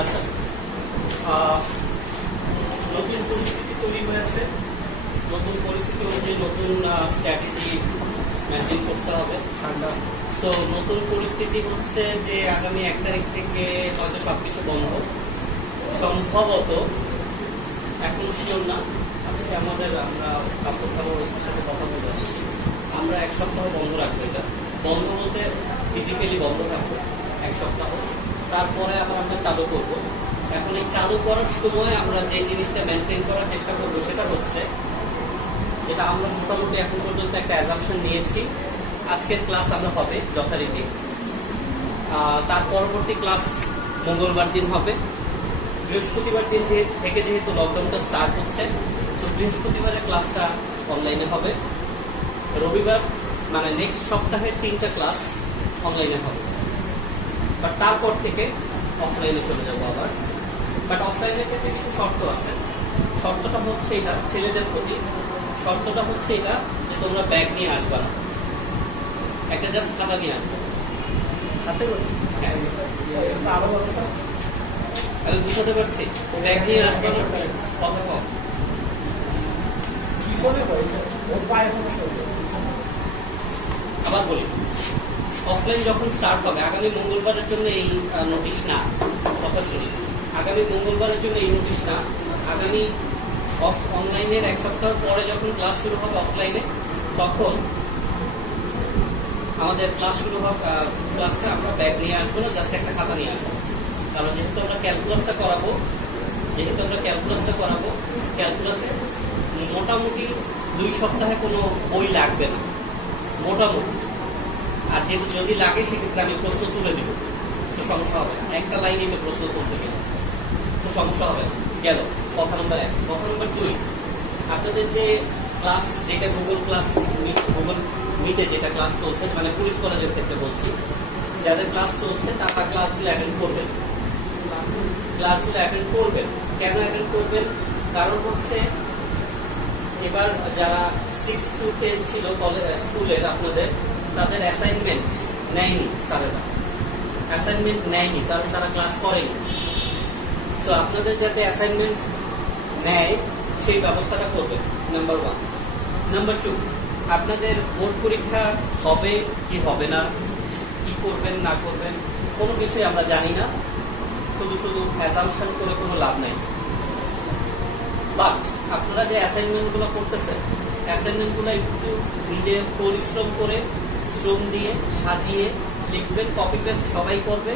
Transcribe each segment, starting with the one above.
আচ্ছা, নতুন পরিস্থিতি তৈরি হয়েছে। নতুন পরিস্থিতি অনুযায়ী নতুন স্ট্র্যাটেজি মেনটেন করতে হবে। সো নতুন পরিস্থিতি হচ্ছে যে আগামী 1 তারিখ থেকে হয়তো সবকিছু বন্ধ, সম্ভবত, এখন শিওর না। আজকে আমরা কাপড় সাথে কথা বলে আসছি, আমরা 1 সপ্তাহ বন্ধ রাখবো। এটা বন্ধ বলতে ফিজিক্যালি বন্ধ থাকবো 1 সপ্তাহ, তারপরে আবার আমরা চালু করব। এখন এই চালু করার সময় আমরা যে জিনিসটা মেনটেন করার চেষ্টা করবো সেটা হচ্ছে, যেটা আমরা মোটামুটি এখন পর্যন্ত একটা অ্যাজাম্পশন নিয়েছি, আজকের ক্লাস আমরা হবে যথারীতি। তার পরবর্তী ক্লাস মঙ্গলবার দিন হবে। বৃহস্পতিবার দিন থেকে যেহেতু লকডাউনটা স্টার্ট হচ্ছে, তো বৃহস্পতিবারের ক্লাসটা অনলাইনে হবে। রবিবার মানে নেক্সট সপ্তাহের 3টা ক্লাস অনলাইনে হবে। বাট তারপর থেকে অফলাইনে চলে যাবো আবার। বাট অফলাইনের ক্ষেত্রে কিছু শর্ত আছে। শর্তটা হচ্ছে এটা, ছেলেদের প্রতি শর্তটা হচ্ছে এটা যে তোমরা ব্যাগ নিয়ে আসবা না, একটা জাস্ট খাতা নিয়ে আসবে। হাতে আমি বুঝাতে পারছি, ব্যাগ নিয়ে আসবে না, কথা কম। আবার বলি, অফলাইন যখন স্টার্ট হবে, আগামী মঙ্গলবারের জন্য এই নোটিশ না, কথা শুনি, আগামী মঙ্গলবারের জন্য এই নোটিশ না, আগামী অনলাইনের 1 সপ্তাহ পরে যখন ক্লাস শুরু হবে অফলাইনে, তখন আমাদের ক্লাস শুরু হবে। ক্লাসটা আমরা ব্যাগ নিয়ে আসবো না, জাস্ট একটা খাতা নিয়ে আসবো। কারণ যেহেতু আমরা ক্যালকুলাসটা করাবো, ক্যালকুলাসে মোটামুটি 2 সপ্তাহে কোনো বই লাগবে না, মোটামুটি। আর যেহেতু যদি লাগে সেক্ষেত্রে আমি প্রশ্ন তুলে দিব, তো সমস্যা হবে না। একটা লাইনে তো প্রশ্ন তুলতে গেলে তো সমস্যা হবে না। গেল কথা নম্বর 1। কথা নম্বর 2, আপনাদের যে ক্লাস, যেটা গুগল মিটে যেটা ক্লাস চলছে, মানে পুলিশ কলেজের ক্ষেত্রে বলছি, যাদের ক্লাস চলছে তারা ক্লাসগুলো অ্যাটেন্ড করবেন। কেন অ্যাটেন্ড করবেন? কারণ হচ্ছে এবার যারা 6 to 10 ছিল স্কুলের, আপনাদের তাদের অ্যাসাইনমেন্ট নেয়নি, স্যারেরা অ্যাসাইনমেন্ট নেয়নি, কারণ তারা ক্লাস করেনি। সো আপনাদের যাতে অ্যাসাইনমেন্ট নেয় সেই ব্যবস্থাটা করবেন, নাম্বার 1। নাম্বার 2, আপনাদের বোর্ড পরীক্ষা হবে কি হবে না, কি করবেন না করবেন, কোনো কিছুই আমরা জানি না। শুধু অ্যাসাম্পশন করে কোনো লাভ নাই। বাট আপনারা যে অ্যাসাইনমেন্টগুলো করতেছেন, অ্যাসাইনমেন্টগুলো একটু নিজে পরিশ্রম করে, শ্রম দিয়ে সাজিয়ে লিখবেন। কপি পেস্ট সবাই করবে,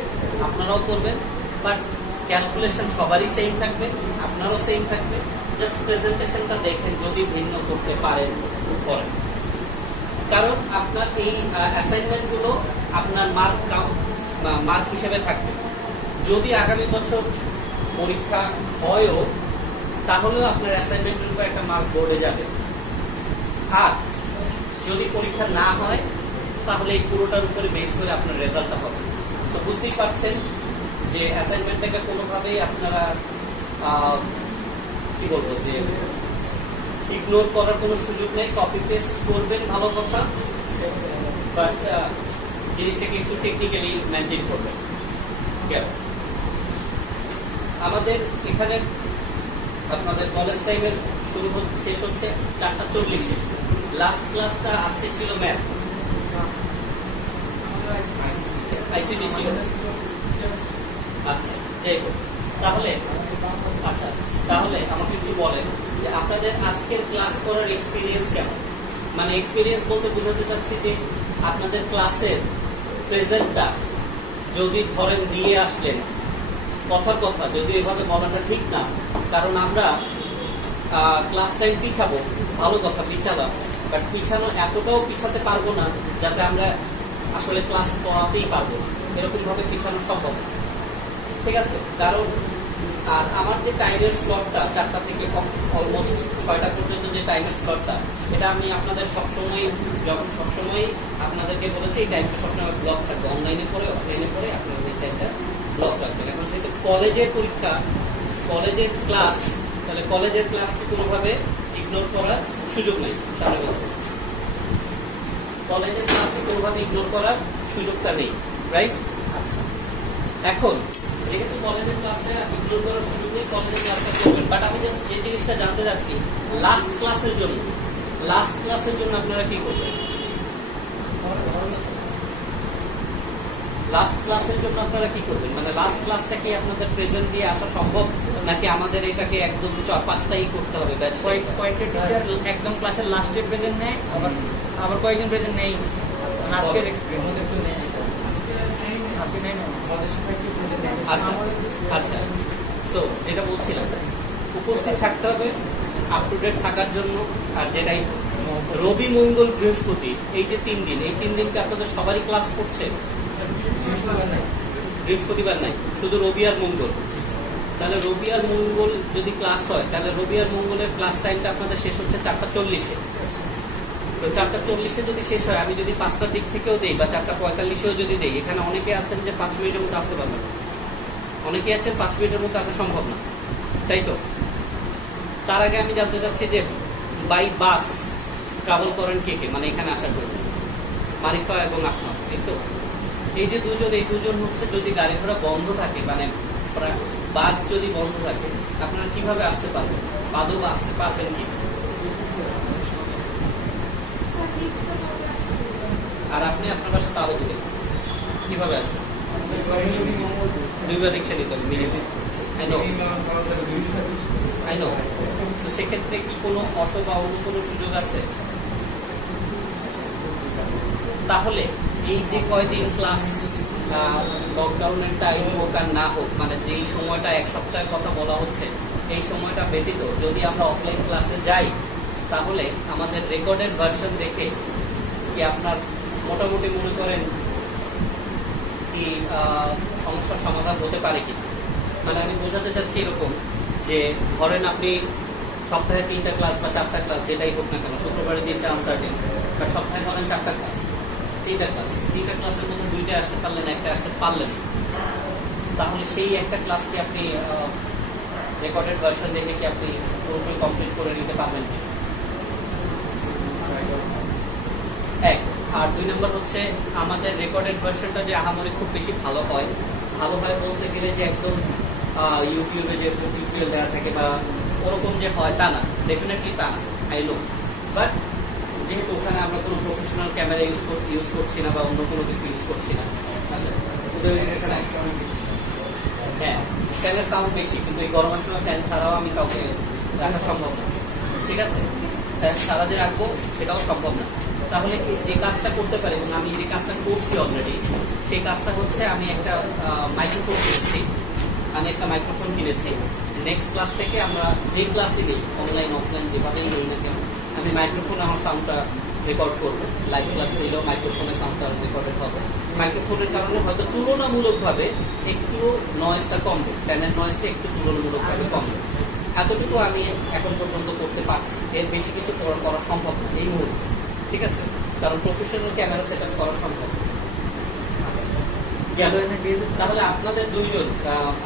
আপনারাও করবেন। বাট ক্যালকুলেশন সবারই সেম থাকবে, আপনারও সেম থাকবে। জাস্ট প্রেজেন্টেশনটা দেখেন, যদি ভিন্ন করতে পারেন করেন। কারণ আপনার এই অ্যাসাইনমেন্টগুলো আপনার মার্ক হিসেবে থাকবে। যদি আগামী বছর পরীক্ষা হয়ও, তাহলেও আপনার অ্যাসাইনমেন্টের উপর একটা মার্ক বোর্ডে যাবে। আর যদি পরীক্ষা না হয়, তাহলে এই পুরোটার উপরে বেস করে আপনার রেজাল্টটা হবে। তো বুঝতেই পারছেন যে অ্যাসাইনমেন্টটাকে কোনোভাবেই আপনারা কি বলবো, যে ইগনোর করার কোনো সুযোগ নেই। কপি পেস্ট করবেন, ভালো কথা, বাট জিনিসটাকে একটু টেকনিক্যালি মেনটেন করবেন। আমাদের এখানে আপনাদের কলেজ টাইমের শেষ হচ্ছে 4:40-এ। লাস্ট ক্লাসটা আজকে ছিল ম্যাথ, আইসিটি ছিল। আচ্ছা, যাই হোক, তাহলে আমাকে একটু বলেন যে আপনাদের আজকের ক্লাস করার এক্সপিরিয়েন্স কেমন? মানে এক্সপিরিয়েন্স বলতে বোঝাতে চাচ্ছি যে আপনাদের ক্লাসের প্রেজেন্টটা যদি ধরেন দিয়ে আসলেন, কথার কথা, যদি এভাবে বলাটা ঠিক না, কারণ আমরা ক্লাস টাইম পিছাবো, ভালো কথা, পিছালাম, বাট এতটাও পিছাতে পারবো না যাতে আমরা আসলে ক্লাস করাতেই পারবো না, এরকম ভাবে পিছানো সম্ভব না। ঠিক আছে? কারণ আর আমার যে টাইমের স্লটটা 4টা থেকে অলমোস্ট 6টা পর্যন্ত যে টাইমের স্লটটা, এটা আমি আপনাদের সবসময় আপনাদেরকে বলেছি, এই টাইমটা সবসময় ব্লক থাকবে। অনলাইনে পরে, অফলাইনে পরে আপনাদের এই টাইমটা ব্লক রাখবেন। এখন যেহেতু কলেজের পরীক্ষা, কলেজের ক্লাস, তাহলে কলেজের ক্লাসকে কোনোভাবে ইগনোর করার সুযোগ নেই। কলেজের ক্লাসকে কোনোভাবে ইগনোর করার সুযোগটা নেই, রাইট? আচ্ছা, এখন যেহেতু কলেজের ক্লাসটা ইগনোর করার সুযোগ নেই, কলেজের ক্লাসটা করবেন। বাট আমি জাস্ট যে জিনিসটা জানতে চাচ্ছি, লাস্ট ক্লাসের জন্য আপনারা কি করবেন? লাস্ট ক্লাসের জন্য আপনারা কি করবেন? মানে লাস্ট ক্লাসটা কি আপনাদের প্রেজেন্ট দিয়ে আসা সম্ভব, নাকি আমাদের এটাকে একদম 4-5টাই করতে হবে? কয়েকটা টিচার একদম ক্লাসের লাস্টে প্রেজেন্ট নেয়, আবার কয়েকজন প্রেজেন্ট নেই। আজকের এক্সপেরিয়েন্স একটু নেই, আজকে নেই না আমাদের সাথে একটু প্রেজেন্ট নেই। আচ্ছা আচ্ছা, সো যেটা বলছিলাম, উপস্থিত থাকতে হবে আপ টু ডেট থাকার জন্য। আর যেটাই রবি, মঙ্গল, বৃহস্পতি, এই যে 3 দিন, এই 3 দিনকে আপনাদের সবারই ক্লাস করছে? বৃহস্পতিবার নাই, শুধু রবি আর মঙ্গল। তাহলে রবি আর মঙ্গল যদি ক্লাস হয়, তাহলে রবি আর মঙ্গলের ক্লাস টাইমটা আপনাদের শেষ হচ্ছে 4:40-এ। তো 4:40-এ যদি শেষ হয়, আমি যদি 5টার দিক থেকেও দেই বা 4:45-এও যদি দেই, এখানে অনেকে আছেন যে 5 মিনিটের মধ্যে আসতে পারবেন, অনেকে আছেন 5 মিনিটের মধ্যে আসা সম্ভব না, তাই তো? তার আগে আমি জানতে চাচ্ছি যে বাই বাস ট্রাভেল করেন কে কে, মানে এখানে আসার জন্য? মারিফা এবং আহমদ, এই তো। এই যে দুজন হচ্ছে, যদি গাড়ি ঘোড়া বন্ধ থাকে, মানে বাস যদি বন্ধ থাকে, আপনারা কিভাবে আসতে পারবেন? বাদও বা আসতে পারবেন কি? আর আপনি আপনার বাসা তারও দিলেন, কিভাবে আসবেন? 2বার রিক্সা নিতে হবে মিনিমাম। I know. তো সেক্ষেত্রে কি কোনো অটো বা অন্য কোনো সুযোগ আছে? তাহলে এই যে কয়দিন ক্লাস, লকডাউনের টাইম হোক আর না হোক, মানে যেই সময়টা 1 সপ্তাহের কথা বলা হচ্ছে, এই সময়টা ব্যতীত যদি আমরা অফলাইন ক্লাসে যাই, তাহলে আমাদের রেকর্ডেড ভার্সন দেখে কি আপনার মোটামুটি মনে করেন কি সমস্যার সমাধান হতে পারে কি? মানে আমি বোঝাতে চাচ্ছি এরকম যে, ধরেন আপনি সপ্তাহে 3টা ক্লাস বা 4টা ক্লাস, যেটাই হোক না কেন, শুক্রবারের দিনটা আনসার্টেন, বাট সপ্তাহে ধরেন 4টা ক্লাস, 3টা ক্লাসের মধ্যে 2টা আসতে পারলেন, 1টা আসতে পারলেন, তাহলে সেই একটা ক্লাস কি আপনি রেকর্ডেড ভার্সন দেখে কি আপনি পুরোপুরি কমপ্লিট করে নিতে পারবেন কি? এক। আর 2 নম্বর হচ্ছে, আমাদের রেকর্ডেড ভার্সনটা যে আহামরি খুব বেশি ভালো হয় বলতে গেলে যে একদম ইউটিউবে যে টিউটোরিয়াল দেওয়া থাকে বা ওরকম যে হয় তা না, ডেফিনেটলি তা না, আই নো। বাট যেহেতু ওখানে আমরা কোনো প্রফেশনাল ক্যামেরা ইউজ করছি না বা অন্য কোনো কিছু ইউজ করছি না, আচ্ছা হ্যাঁ, ফ্যানের সাউন্ড বেশি, কিন্তু এই গরমের সময় ফ্যান ছাড়াও আমি কাউকে রাখা সম্ভব না, ঠিক আছে? ফ্যান ছাড়া যে রাখবো সেটাও সম্ভব না। তাহলে যে কাজটা করতে পারি, এবং আমি যে কাজটা করছি অলরেডি, সেই কাজটা হচ্ছে আমি একটা মাইক্রোফোন কিনেছি। নেক্সট ক্লাস থেকে আমরা যে ক্লাসে নেই, অনলাইন অফলাইন যেভাবেই নেই না কেন, আমি মাইক্রোফোনে আমার সাউন্ডটা রেকর্ড করবো। লাইভ ক্লাস নিলেও মাইক্রোফোনের সাউন্ডটা রেকর্ডেড হবে। মাইক্রোফোনের কারণে হয়তো তুলনামূলকভাবে একটু নয়েজটা কমবে, ফ্যানের নয়েজটা একটু তুলনামূলকভাবে কমবে। এতটুকু আমি এখন পর্যন্ত করতে পারছি, এর বেশি কিছু করা সম্ভব না এই মুহূর্তে, ঠিক আছে? কারণ প্রফেশনাল ক্যামেরা সেট আপ করা সম্ভব। তাহলে আপনাদের 2জন,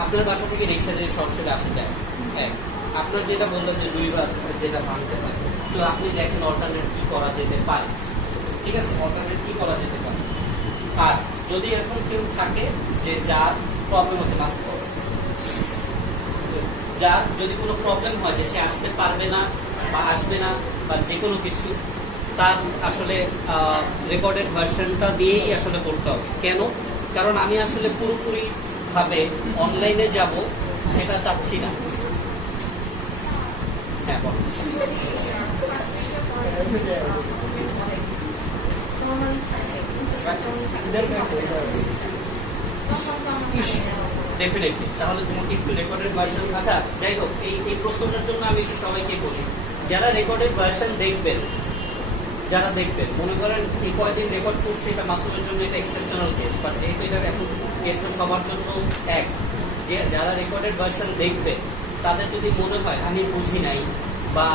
আপনার বাসা থেকে রিক্সা দিয়ে সরাসরি আসা যায়। আপনার যেটা বললেন যে 2বার যেটা ভাঙতে পারে, তো আপনি দেখেন অল্টারনেট কি করা যেতে পারে, ঠিক আছে? অল্টারনেট কি করা যেতে পারে। আর যদি এরকম কেউ থাকে যে যার প্রবলেম হচ্ছে, যার যদি কোনো প্রবলেম হয় যে সে আসতে পারবে না বা আসবে না বা যে কোনো কিছু, তার আসলে রেকর্ডেড ভার্সনটা দিয়েই আসলে করতে হবে। কেন? কারণ আমি আসলে পুরোপুরিভাবে অনলাইনে যাব সেটা চাচ্ছি না। হ্যাঁ, বল। ডেফিনেটলি। তাহলে তোমাকে একটু রেকর্ডেড ভার্সন, আচ্ছা যাই হোক, এই প্রশ্নটার জন্য আমি একটু সবাইকে বলি, যারা রেকর্ডেড ভার্সন দেখবেন, মনে করেন এই কয়দিন রেকর্ড করছে, এটা মাসুমের জন্য এটা এক্সেপশনাল কেস, বাট যেহেতু এটা এখন কেসটা সবার জন্য এক, যে যারা রেকর্ডেড ভার্সন দেখবে, তাদের যদি মনে হয় আমি বুঝি নাই বা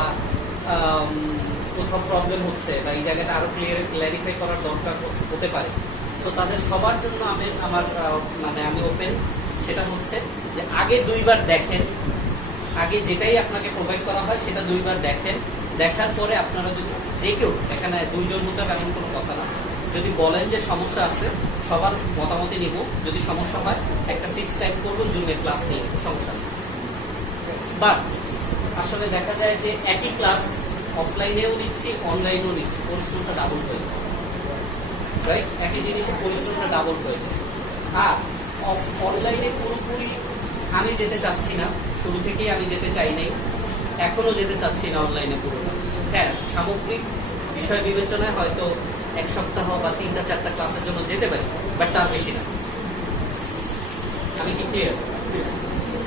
কোথাও প্রবলেম হচ্ছে বা এই জায়গাটা আরো ক্লিয়ারিফাই করার দরকার হতে পারে, তো তাদের সবার জন্য আমি ওপেন। সেটা হচ্ছে যে আগে 2বার দেখেন, আগে যেটাই আপনাকে প্রোভাইড করা হয় সেটা 2বার দেখেন। দেখার পরে আপনারা যদি যে কেউ, এখানে 2জন হতে হবে এমন কোনো কথা না, যদি বলেন যে সমস্যা আছে, সবার মতামতই নিব। যদি সমস্যা হয় একটা ফিক্স টাইম করবো, জুমে ক্লাস নিয়ে নেব, সমস্যা নেই। বাট আসলে দেখা যায় যে একই ক্লাস অফলাইনেও নিচ্ছি, অনলাইনেও নিচ্ছি, পরিশ্রমটা ডাবল হয়ে যায়, রাইট? একই জিনিসে পরিশ্রমটা ডাবল হয়ে যায়। আর অনলাইনে পুরোপুরি আমি যেতে চাচ্ছি না, শুরু থেকেই আমি যেতে চাই নাই, এখনো যেতে চাচ্ছি না অনলাইনে পুরোটা। হ্যাঁ, সামগ্রিক বিষয় বিবেচনায় হয়তো 1 সপ্তাহ বা 3-4টা ক্লাসের জন্য যেতে পারি, বাট তার বেশি না। আমি কি ক্লিয়ার?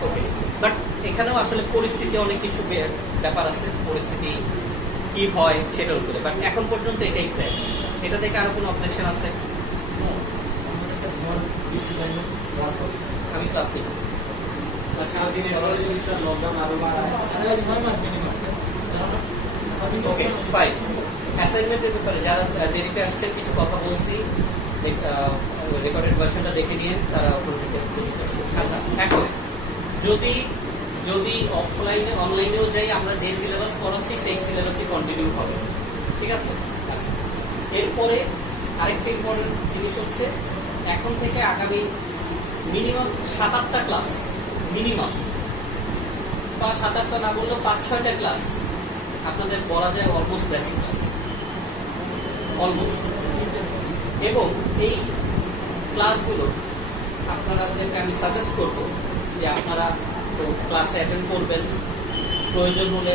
ওকে। বাট এখানেও আসলে পরিস্থিতি অনেক কিছু ব্যাপার আছে, পরিস্থিতি কি হয় সেটার উপরে। বাট এখন পর্যন্ত এটাই প্ল্যান। এটা থেকে আরো কোনো অবজেকশন আছে? আমি ক্লাস নিব। ওকে, ফাইন। অ্যাসাইনমেন্টের ব্যাপারে যারা দেরিতে আসছেন কিছু কথা বলছি, রেকর্ডেড ভার্সনটা দেখে নিয়ে তারা ওপর থেকে। আচ্ছা, এখন যদি যদি অফলাইনে অনলাইনেও যাই, আমরা যে সিলেবাস পড়াচ্ছি সেই সিলেবাসই কন্টিনিউ হবে, ঠিক আছে? আচ্ছা, এরপরে আরেকটা ইম্পর্টেন্ট জিনিস হচ্ছে, এখন থেকে আগামী মিনিমাম 7-8টা ক্লাস, মিনিমাম, বা 7-8টা না বললেও 5-6টা ক্লাস আপনাদের বলা যায় অলমোস্ট বেসিক ক্লাস, অলমোস্ট। এবং এই ক্লাসগুলো আপনাদেরকে আমি সাজেস্ট করব যে আপনারা তো ক্লাসে অ্যাটেন্ড করবেন, প্রয়োজন হলে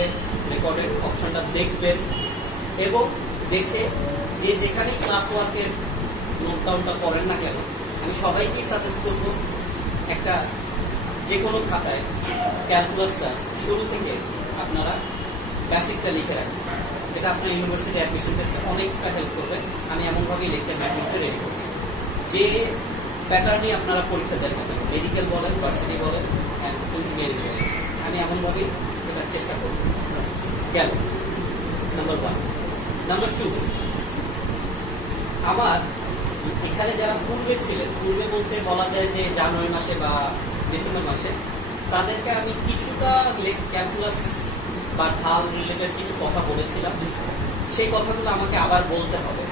রেকর্ডেড অপশনটা দেখবেন, এবং দেখে যে যেখানে ক্লাস ওয়ার্কের নোট ডাউনটা করেন না কেন, আমি সবাইকেই সাজেস্ট করব একটা যে কোনো খাতায় ক্যালকুলাসটা শুরু থেকে আপনারা বেসিকটা লিখে রাখবেন। এটা আপনার ইউনিভার্সিটি অ্যাডমিশন টেস্টে অনেকটা হেল্প করবে। আমি এমনভাবেই লেকচার ম্যাট্রিক্সটা রেডি করছি, যে প্যাটার্নই আপনারা পরীক্ষা দেন, মেডিকেল বলেন, ভার্সিটি বলেন, ইঞ্জিনিয়ারিং বলেন, আমি এমনভাবেই এটার চেষ্টা করব। গেল নাম্বার 1। নাম্বার 2, আমার এখানে যারা পূর্বে ছিলেন, পূর্বে বলতে বলা যায় যে জানুয়ারি মাসে বা ডিসেম্বর মাসে, তাদেরকে আমি কিছুটা ক্যালকুলাস বা ঢাল রিলেটেড কিছু কথা বলেছিলাম। সেই কথাগুলো আমাকে আবার বলতে হবে,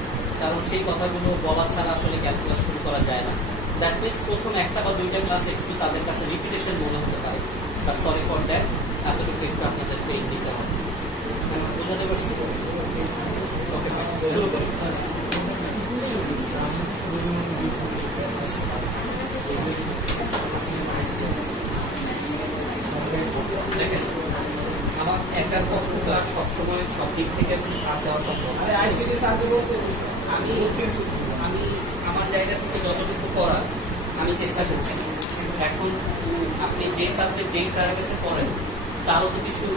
কারণ সেই কথাগুলো বলা ছাড়া আসলে ক্যালকুলাস শুরু করা যায় না। দ্যাট মিনস প্রথম 1টা বা 2টা ক্লাসে একটু তাদের কাছে রিপিটেশন মনে হতে পারে, বাট সরি ফর দ্যাট, এতটুকু একটু আপনাদের পেইন দিতে হবে। আমি বোঝাতে পারছি? ওকে, শুরু করি। দেখেন, আমার একার পক্ষে আর সবসময় সব দিক থেকে সাথ দেওয়া সম্ভব। আমি আমার জায়গা থেকে যতটুকু করার আমি চেষ্টা করছি। এখন আপনি যে সাবজেক্ট যেই সার্ভিসে পড়েন, তারও তো কিছু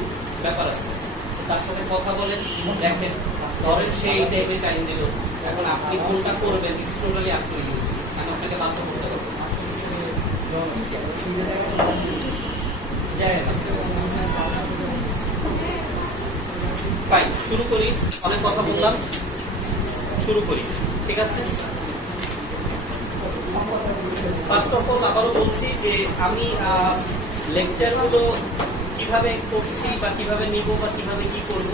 ব্যাপার আছে, তার সাথে কথা বলেন, দেখেন, ধরেন সেই টাইমে টাইম দিল, এখন আপনি কোনটা করবেন it's totally up to you. আমি আপনাকে বাধ্য করতে পারবো ফাইন। শুরু করি, অনেক কথা বললাম, শুরু করি, ঠিক আছে? ফার্স্ট অফ অল আবারও বলছি যে আমি লেকচারগুলো কিভাবে করছি বা কিভাবে নিব বা কিভাবে কি করব,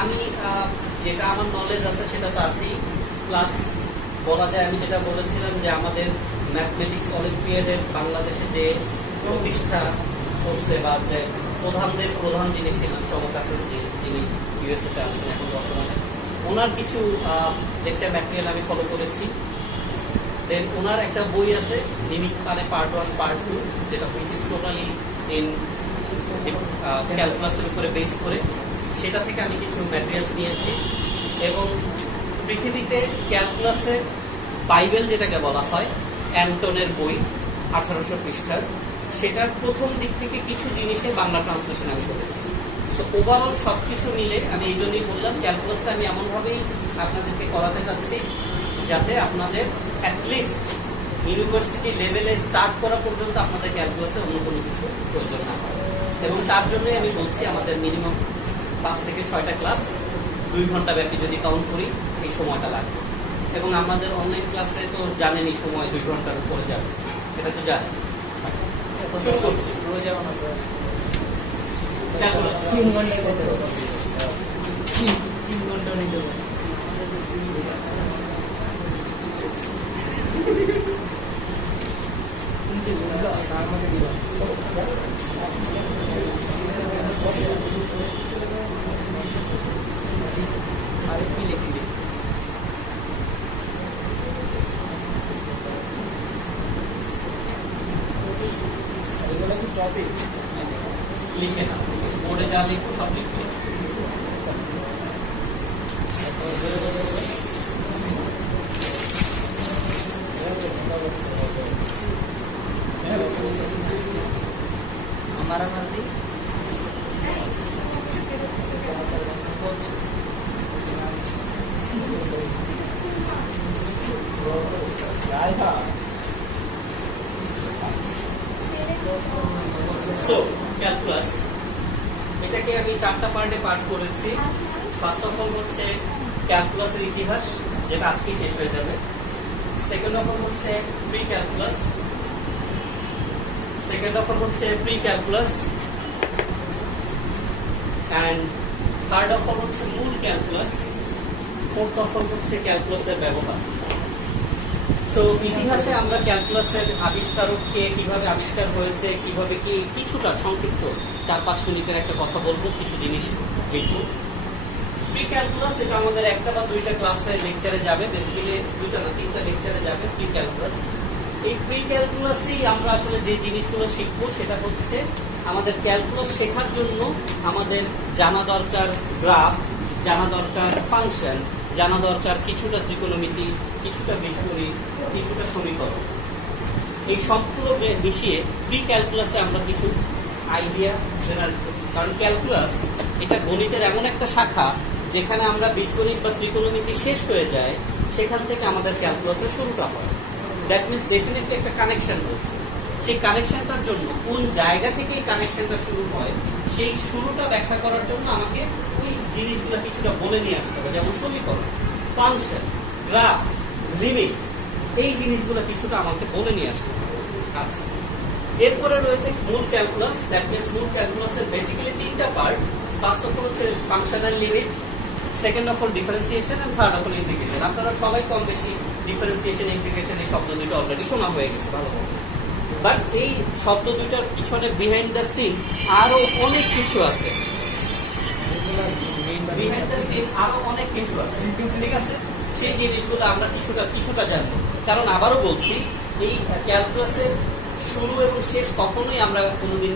আমি যেটা আমার নলেজ আছে সেটা তো আছেই, প্লাস বলা যায় আমি যেটা বলেছিলাম যে আমাদের ম্যাথমেটিক্স অলিম্পিয়াডের বাংলাদেশে যে প্রতিষ্ঠা করছে বা যে প্রধান যিনি ছিলেন চমক আছেন, যিনি ইউএসএতে আছেন এখন বর্তমানে, ওনার কিছু লেকচার ম্যাটেরিয়াল আমি ফলো করেছি। দেন ওনার একটা বই আছে নিমিক মানে পার্ট 1 পার্ট 2, যেটা হুইচ ইজ টোটালি ইন ক্যালকুলাসের উপরে বেস করে, সেটা থেকে আমি কিছু ম্যাটেরিয়ালস নিয়েছি। এবং পৃথিবীতে ক্যালকুলাসের বাইবেল যেটাকে বলা হয়, অ্যান্টনের বই 1800 পৃষ্ঠার, সেটার প্রথম দিক থেকে কিছু জিনিসে বাংলা ট্রান্সলেশন আমি করেছি। সো ওভারঅল সব কিছু মিলে আমি এই জন্যই বললাম ক্যালকুলাসটা আমি এমনভাবেই আপনাদেরকে করাতে চাচ্ছি যাতে আপনাদের অ্যাটলিস্ট ইউনিভার্সিটি লেভেলে স্টার্ট করা পর্যন্ত আপনাদের ক্যালকুলাসে অন্য কোনো কিছু প্রয়োজন না হয়। এবং তার জন্যই আমি বলছি আমাদের মিনিমাম 5 থেকে 6টা ক্লাস 2 ঘন্টা ব্যাপী যদি কাউন্ট করি, এই সময়টা লাগবে। এবং আমাদের অনলাইন ক্লাসে তো জানেনই সময় 2 ঘন্টার উপরে যাবে, এটা তো জানেন। শুরু করছি। আর কি লিখছি এগুলো কি টপিক লিখে না, বোর্ডে যা লিখবো সব লিখবো। আমার দিক সো ক্যালকুলাস এটাকে আমি 4টা পার্টে পার্ট করেছি। ফার্স্ট অফ অল হচ্ছে ক্যালকুলাসের ইতিহাস, যেটা আজকেই শেষ হয়ে যাবে। সেকেন্ড অফ অল হচ্ছে pre calculus, and third of all হচ্ছে মূল ক্যালকুলাস, ফোর্থ অফ অল হচ্ছে ক্যালকুলাসের ব্যবহার। তো ইতিহাসে আমরা ক্যালকুলাসের আবিষ্কারক কে, কিভাবে আবিষ্কার হয়েছে, কিভাবে কি কিছুটা সংক্ষিপ্ত 4-5 মিনিটের একটা কথা বলবো, কিছু জিনিস লিখবো। প্রি ক্যালকুলাস এটা আমাদের 1টা বা 2টা ক্লাসে লেকচারে যাবে, বেসিক্যালি 2টা না 3টা লেকচারে যাবে প্রি ক্যালকুলাস। এই প্রি ক্যালকুলাসেই আমরা আসলে যে জিনিসগুলো শিখবো সেটা হচ্ছে আমাদের ক্যালকুলাস শেখার জন্য আমাদের জানা দরকার গ্রাফ, জানা দরকার ফাংশন, জানা দরকার কিছুটা ত্রিকোণমিতি, কিছুটা বীজগণিত, কিছুটা সমীকরণ। এই সবগুলো মিশিয়ে প্রি ক্যালকুলাসে আমরা কিছু আইডিয়া জেনারেট করি। কারণ ক্যালকুলাস এটা গণিতের এমন একটা শাখা যেখানে আমরা বীজগণিত বা ত্রিকোণমিতি শেষ হয়ে যায়, সেখান থেকে আমাদের ক্যালকুলাসের শুরুটা হয়। দ্যাট মিনস ডেফিনেটলি একটা কানেকশন রয়েছে। সেই কানেকশনটার জন্য কোন জায়গা থেকে এই কানেকশনটা শুরু হয়, সেই শুরুটা ব্যাখ্যা করার জন্য আমাকে ওই জিনিসগুলো কিছুটা বলে নিয়ে আসতে হবে। যেমন সমীকরণ, ফাংশন, গ্রাফ, লিমিট, এই জিনিসগুলো কিছুটা আমাকে বলে নিয়ে আসতে হবে। আচ্ছা, এরপরে রয়েছে মূল ক্যালকুলাস। দ্যাট মিনস মূল ক্যালকুলাসের বেসিক্যালি 3টা পার্ট। ফার্স্ট অফ অল হচ্ছে function and limit, second of all differentiation, and third of all integration. আপনারা সবাই কম বেশি ডিফারেন্সিয়েশন, ইন্টিগ্রেশন এই শব্দ দুটো অলরেডি শোনা হয়ে গেছে ভালোভাবে। বাট এই শব্দ দুইটার পিছনে বিহাইন্ড দ্য সিন আরো অনেক কিছু আছে। বিহাইন্ড দ্য সিন আরো অনেক কিছু আছে, ঠিক আছে? সেই জিনিসগুলো আমরা কিছুটা জানবো। কারণ আবারও বলছি, এই ক্যালকুলাসের শুরু এবং শেষ কখনোই আমরা কোনোদিন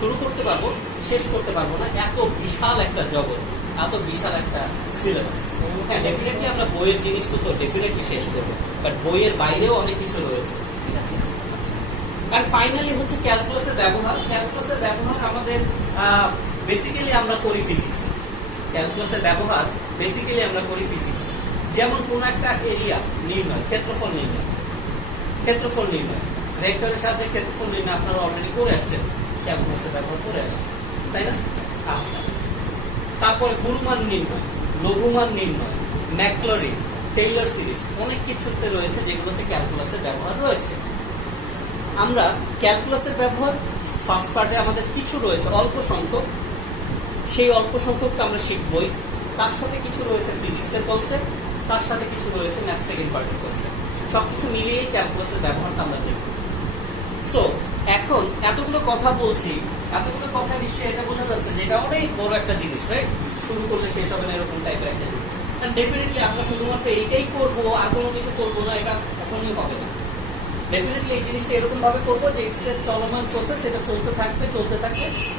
শুরু করতে পারবো, শেষ করতে পারবো না। এত বিশাল একটা জগৎ, এত বিশাল একটা সিলেবাস। হ্যাঁ, ডেফিনেটলি আমরা বইয়ের জিনিসগুলো তো ডেফিনেটলি শেষ করবো, বাট বইয়ের বাইরেও অনেক কিছু রয়েছে, ঠিক আছে? আর ফাইনালি হচ্ছে ক্যালকুলাসের ব্যবহার। ক্যালকুলাসের ব্যবহার আমাদের বেসিক্যালি আমরা করি ফিজিক্স। ক্যালকুলাসের ব্যবহার বেসিক্যালি আমরা করি ফিজিক্স। যেমন কোন একটা এরিয়া নির্ণয়, ক্ষেত্রফল নির্ণয়, ভেক্টরের সাথে ক্ষেত্রফল নির্ণয় আপনারা অলরেডি করে আসছেন, ক্যালকুলাসের ব্যবহার করে আসছেন, তাই না? আচ্ছা, তারপরে গুরুমান নির্ণয়, লঘুমান নির্ণয়, ম্যাকলরিন, টেইলর সিরিজ, অনেক কিছুতে রয়েছে যেগুলোতে ক্যালকুলাসের ব্যবহার রয়েছে। আমরা ক্যালকুলাসের ব্যবহার ফার্স্ট পার্টে আমাদের কিছু রয়েছে অল্প সংখ্যক, সেই অল্প সংখ্যকটা আমরা শিখবই। তার সাথে কিছু রয়েছে ফিজিক্সের কনসেপ্ট, তার সাথে কিছু রয়েছে ম্যাথ সেকেন্ড পার্টের কনসেপ্ট। সবকিছু মিলিয়েই ক্যালকুলাসের ব্যবহারটা আমরা দেখব। সো এখন এতগুলো কথা বলছি, এতগুলো কথা নিশ্চয়ই এটা বোঝা যাচ্ছে যে এটা অনেক বড় একটা জিনিস, রাইট? শুরু করলে শেষ হবে না, এরকম টাইপের একটা জিনিস। ডেফিনেটলি আমরা শুধুমাত্র এইটাই করবো আর কোনো কিছু করবো না, এটা কখনোই হবে না। ডেফিনেটলি এই জিনিসটা এরকম ভাবে করবো যে ইটস এ চলমান প্রসেস, এটা চলতে থাকবে,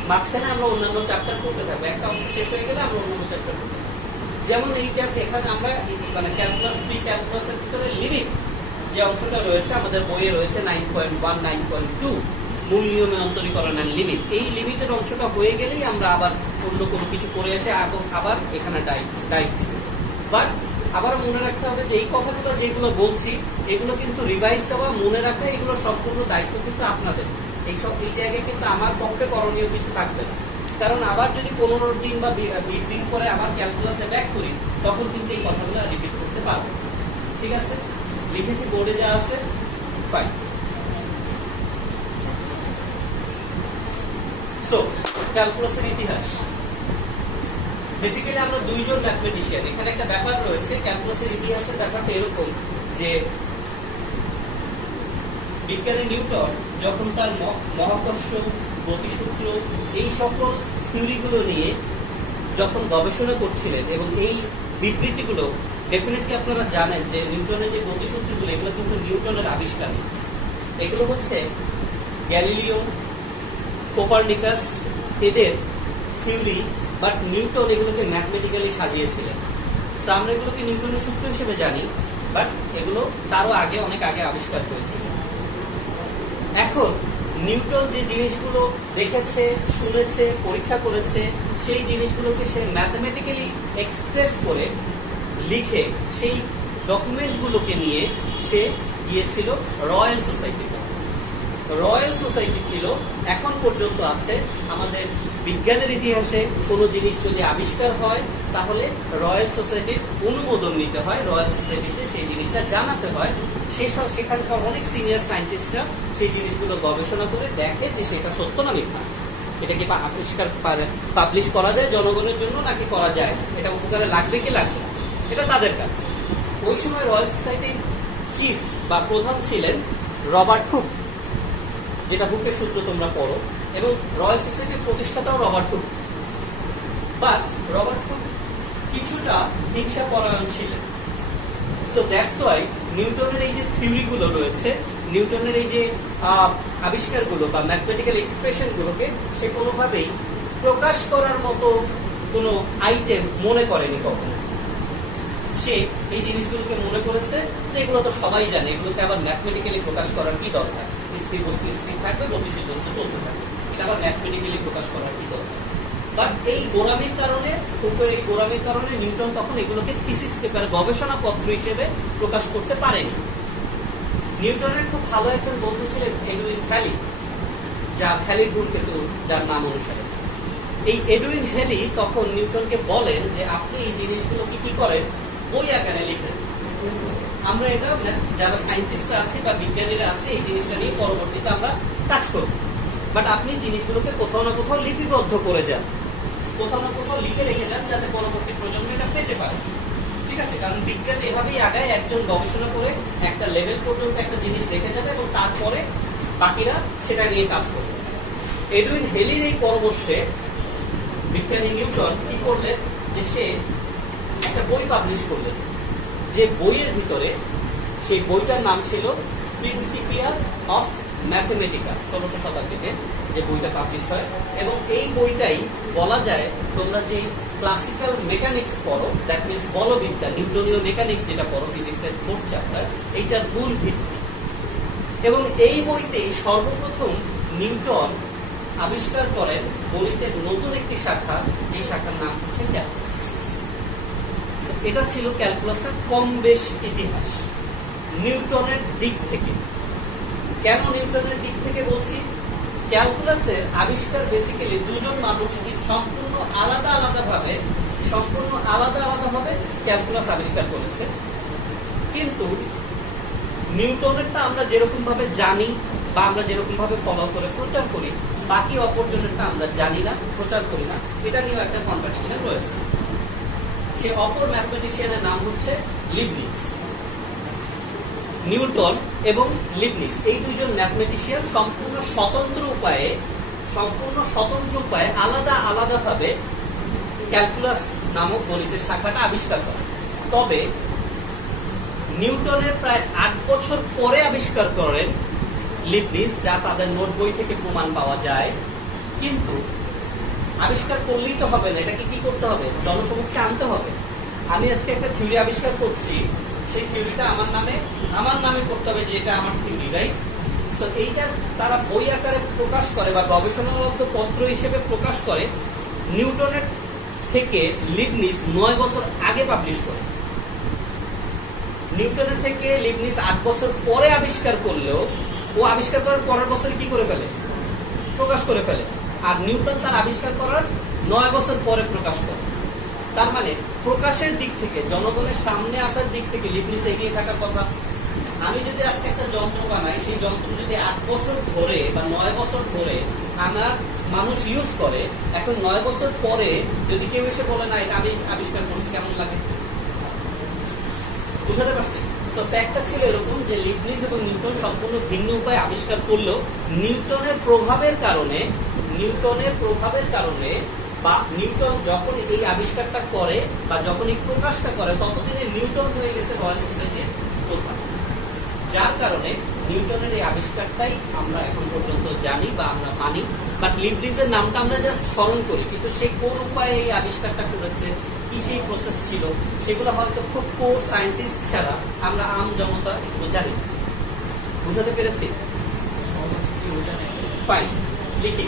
মাঝখানে আমরা অন্যান্য চ্যাপ্টার করতে থাকবো। একটা অংশ শেষ হয়ে গেলে আমরা অন্যান্য চ্যাপ্টার করতে থাকবো। যেমন এই চ্যাপ্টার এখানে আমরা মানে ক্যালকুলাস, প্রি ক্যালকুলাসের ভিতরে লিমিট যে অংশটা রয়েছে আমাদের বইয়ে রয়েছে 9.1, 9.2 মূল নিয়মে অন্তরীকরণ এন্ড লিমিট। এই লিমিটের অংশটা হয়ে গেলেই আমরা আবার অন্য কোনো কিছু করে এসে আবার এখানে ডাইভ দিব। বাট আবার মনে রাখতে হবে যে এই কথাগুলো যেগুলো বলছি এগুলো কিন্তু রিভাইজ দেওয়া, মনে রাখা, এগুলো সম্পূর্ণ দায়িত্ব কিন্তু আপনাদের। এই জায়গায় কিন্তু আমার পক্ষে করণীয় কিছু থাকবে না। কারণ আবার যদি 15 দিন বা 20 দিন পরে আবার ক্যালকুলাসে ব্যাক করি, তখন কিন্তু এই কথাগুলো রিপিট করতে পারবো। ঠিক আছে, লিখেছি বোর্ডে যা আছে, ফাইন। সো ক্যালকুলাসের ইতিহাস। বেসিক্যালি আমরা দুইজন ম্যাথমেটিশিয়ান। এখানে একটা ব্যাপার রয়েছে, ক্যালকুলাসের ইতিহাসের ব্যাপারটা এরকম যে বিজ্ঞানী নিউটন যখন তার মহাকর্ষ, গতিসূত্র এই সকল থিওরিগুলো নিয়ে যখন গবেষণা করছিলেন, এবং এই বিবৃতিগুলো ডেফিনেটলি আপনারা জানেন যে নিউটনের যে গতিসূত্রগুলো এগুলো কিন্তু নিউটনের আবিষ্কার। এগুলো হচ্ছে গ্যালিলিও, কোপারনিকাস এদের থিওরি, বাট নিউটন এগুলোকে ম্যাথমেটিক্যালি সাজিয়েছিলেন। তো আমরা এগুলোকে নিউটনের সূত্র হিসেবে জানি, বাট এগুলো তারও আগে, অনেক আগে আবিষ্কার করেছিল। এখন নিউটন যে জিনিসগুলো দেখেছে, শুনেছে, পরীক্ষা করেছে, সেই জিনিসগুলোকে সে ম্যাথমেটিক্যালি এক্সপ্রেস করে লিখে সেই ডকুমেন্টগুলোকে নিয়ে সে গিয়েছিল রয়্যাল সোসাইটিতে। রয়্যাল সোসাইটি ছিল, এখন পর্যন্ত আছে। আমাদের বিজ্ঞানের ইতিহাসে কোনো জিনিস যদি আবিষ্কার হয় তাহলে রয়্যাল সোসাইটির অনুমোদন নিতে হয়, রয়্যাল সোসাইটিতে সেই জিনিসটা জানাতে হয়। সেখানকার অনেক সিনিয়র সায়েন্টিস্টরা সেই জিনিসগুলো গবেষণা করে দেখে যে সেটা সত্য না মিথ্যা, এটা কি আবিষ্কার পাবলিশ করা যায় জনগণের জন্য নাকি করা যায়, এটা উপকারে লাগবে কি লাগবে না, এটা তাদের কাজ। ওই সময় রয়্যাল সোসাইটির চিফ বা প্রধান ছিলেন রবার্ট হুক, যেটা হুকের সূত্র তোমরা পড়ো, এবং রয়্যাল সোসাইটির প্রতিষ্ঠাতাও Robert Hooke. But Robert Hooke কিছুটা হিংসা পরায়ণ ছিলেন। সো দ্যাটস ওয়াই নিউটনের এই যে থিওরিগুলো রয়েছে, নিউটনের এই যে আবিষ্কারগুলো বা ম্যাথমেটিক্যাল এক্সপ্রেশনগুলোকে সে কোনোভাবেই প্রকাশ করার মতো কোনো আইটেম মনে করেনি কখনো। সে এই জিনিসগুলোকে মনে করেছে যে এগুলো তো সবাই জানে, এগুলোকে আবার ম্যাথমেটিক্যালি প্রকাশ করার কি দরকার, স্থির বস্তু স্থির থাকবে, গতিশীল বস্তু চলতে থাকবে, এটা আবার ম্যাথমেটিক্যালি প্রকাশ করার কি দরকার। বাট এই গোড়ামির কারণে, এই গোড়ামির কারণে নিউটন তখন এগুলোকে থিসিস পেপার, গবেষণাপত্র হিসেবে প্রকাশ করতে পারেনি। নিউটনের খুব ভালো একজন বন্ধু ছিলেন এডুইন হ্যালি, যা হ্যালির ধূমকেতু যার নাম অনুসারে। এই এডুইন হ্যালি তখন নিউটনকে বলেন যে আপনি এই জিনিসগুলোকে কি করেন, বই আকারে লিখেন। আমরা এটা যারা সায়েন্টিস্টরা আছে বা বিজ্ঞানীরা আছে এই জিনিসটা নিয়ে পরবর্তীতে আমরা কাজ করব, বাট আপনি জিনিসগুলোকে কোথাও না কোথাও লিপিবদ্ধ করে যান, কোথাও না কোথাও লিখে রেখে যান, যাতে পরবর্তী প্রজন্ম এটা পেতে পারে। ঠিক আছে, কারণ বিজ্ঞান এভাবেই আগায়, একজন গবেষণা করে একটা লেভেল পর্যন্ত একটা জিনিস রেখে যাবে এবং তারপরে বাকিরা সেটা নিয়ে কাজ করবে। এডুইন হেলির এই পরামর্শে বিজ্ঞানী নিউটন কি করলেন, যে সে একটা বই পাবলিশ করলেন, যে বইয়ের ভিতরে, সেই বইটার নাম ছিল প্রিন্সিপিয়া অফ ম্যাথমেটিকা, 1600 শতাব্দীতে যে বইটা পাবলিশ হয়। এবং এই বইটাই বলা যায় তোমরা যে ক্লাসিক্যাল মেকানিক্স পড়ো, দ্যাট মিনস বলবিদ্যা, নিউটনীয় মেকানিক্স যেটা পড়ো, ফিজিক্সের 4th চ্যাপ্টার, এইটার মূল ভিত্তি। এবং এই বইতেই সর্বপ্রথম নিউটন আবিষ্কার করেন গণিতের নতুন একটি শাখা, যে শাখার নাম হচ্ছে ক্যালকুলাস। এটা ছিল ক্যালকুলাসের কম বেশ ইতিহাস নিউটনের দিক থেকে। কেন নিউটনের দিক থেকে বলছি, ক্যালকুলাসের আবিষ্কার বেসিক্যালি দুজন মানুষ সম্পূর্ণ আলাদা আলাদাভাবে ক্যালকুলাস আবিষ্কার করেছে। কিন্তু নিউটনেরটা আমরা যেরকম ভাবে জানি বা আমরা যেরকম ভাবে ফলো করে প্রচার করি, বাকি অপরজনেরটা আমরা জানি না, প্রচার করি না, এটা নিয়েও একটা কন্ট্রাডিকশন রয়েছে। সে অপর ম্যাথমেটিশিয়ানের নাম হচ্ছে লিবনিজ। নিউটন এবং লিবনিজ এই দুইজন ম্যাথমেটিশিয়ান সম্পূর্ণ স্বতন্ত্র উপায়ে আলাদাভাবে ক্যালকুলাস নামক গণিতের শাখাটা আবিষ্কার করে। তবে নিউটনের প্রায় 8 বছর পরে আবিষ্কার করেন লিবনিজ, যা তাদের নোট বই থেকে প্রমাণ পাওয়া যায়। কিন্তু আবিষ্কার করলেই তো হবে না, এটাকে কি করতে হবে, জনসমক্ষে আনতে হবে। আমি আজকে একটা থিওরি আবিষ্কার করছি, সেই থিওরিটা আমার নামে করতে হবে, যে এটা আমার থিওরি, রাইট? সো এইটা তারা বই আকারে প্রকাশ করে বা গবেষণালব্ধ পত্র হিসেবে প্রকাশ করে। নিউটনের থেকে লিবনিজ 9 বছর আগে পাবলিশ করে। নিউটনের থেকে লিবনিজ 8 বছর পরে আবিষ্কার করলেও ও আবিষ্কার করার পরের বছর কি করে ফেলে, প্রকাশ করে ফেলে। আর নিউটন তার আবিষ্কার করার 9 বছর পরে প্রকাশ করে। তার মানে প্রকাশের দিক থেকে, জনগণের সামনে আসার দিক থেকে লিবনিজ এগিয়ে থাকার কথা। আমি যদি আজকে একটা যন্ত্র বানাই, সেই যন্ত্র যদি 8 বছর ধরে বা 9 বছর ধরে আমার মানুষ ইউজ করে, এখন 9 বছর পরে যদি কেউ এসে বলে না এটা আমি আবিষ্কার করছি, কেমন লাগে? বুঝতে পারছি? সো ফ্যাক্টটা ছিল এরকম যে লিবনিজ এবং নিউটন সম্পূর্ণ ভিন্ন উপায়ে আবিষ্কার করলেও নিউটনের প্রভাবের কারণে বা নিউটন যখন এই আবিষ্কারটা করে বা যখন এই প্রকাশটা করে ততদিনে নিউটন হয়ে গেছে রয়্যাল সোসাইটির প্রধান, যার কারণে নিউটনের এই আবিষ্কারটাই আমরা এখন পর্যন্ত জানি বা আমরা মানি। বাট লিবনিজের নামটা আমরা জাস্ট স্মরণ করি, কিন্তু সে কোন উপায়ে এই আবিষ্কারটা করেছে, কি সেই প্রসেস ছিল, সেগুলো হয়তো খুব কোর সায়েন্টিস্ট ছাড়া আমরা আম জনতা এগুলো জানি না। বুঝাতে পেরেছি? ফাইন, লিখি।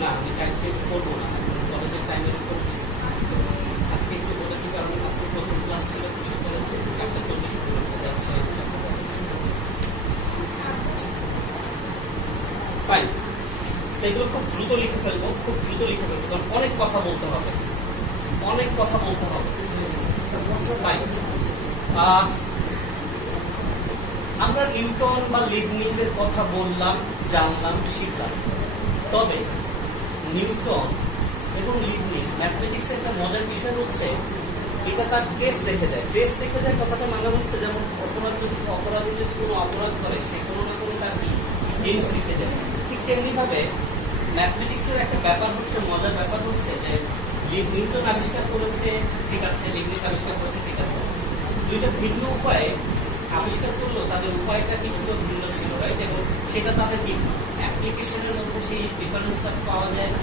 না, আমি টাইম চেঞ্জ করবো না, কলেজের টাইমের উপর আজকে একটু বলেছি, কারণ আজকে প্রথম ক্লাস ছিল 30 কলেজে, 1:40 ফাইন। সেগুলো খুব দ্রুত লিখে ফেলবো, কারণ অনেক কথা বলতে হবে। ফাইন, আমরা নিউটন বা লিবনিজের কথা বললাম, জানলাম, শিখলাম। তবে নিউটন এবং লিবনিজ ম্যাথমেটিক্সের একটা মজার বিষয় হচ্ছে এটা তার ট্রেস রেখে যায়। কথাটা মানে হচ্ছে যেমন অপরাধী যদি কোনো অপরাধ করে সে কোনো না কোনো তার জিনিস রেখে যায়। ঠিক তেমনি ভাবে ম্যাথমেটিক্সের একটা ব্যাপার হচ্ছে, মজার ব্যাপার হচ্ছে যে নিউটন আবিষ্কার করেছে ঠিক আছে, লিবনিজ আবিষ্কার করেছে ঠিক আছে, দুইটা ভিন্ন উপায়ে আবিষ্কার করলো, তাদের উপায়টা কিছুটা ভিন্ন ছিল, রাইট? এবং সেটা তাদের কি অ্যাপ্লিকেশনের মধ্যে সেই ডিফারেন্সটা পাওয়া যায় না।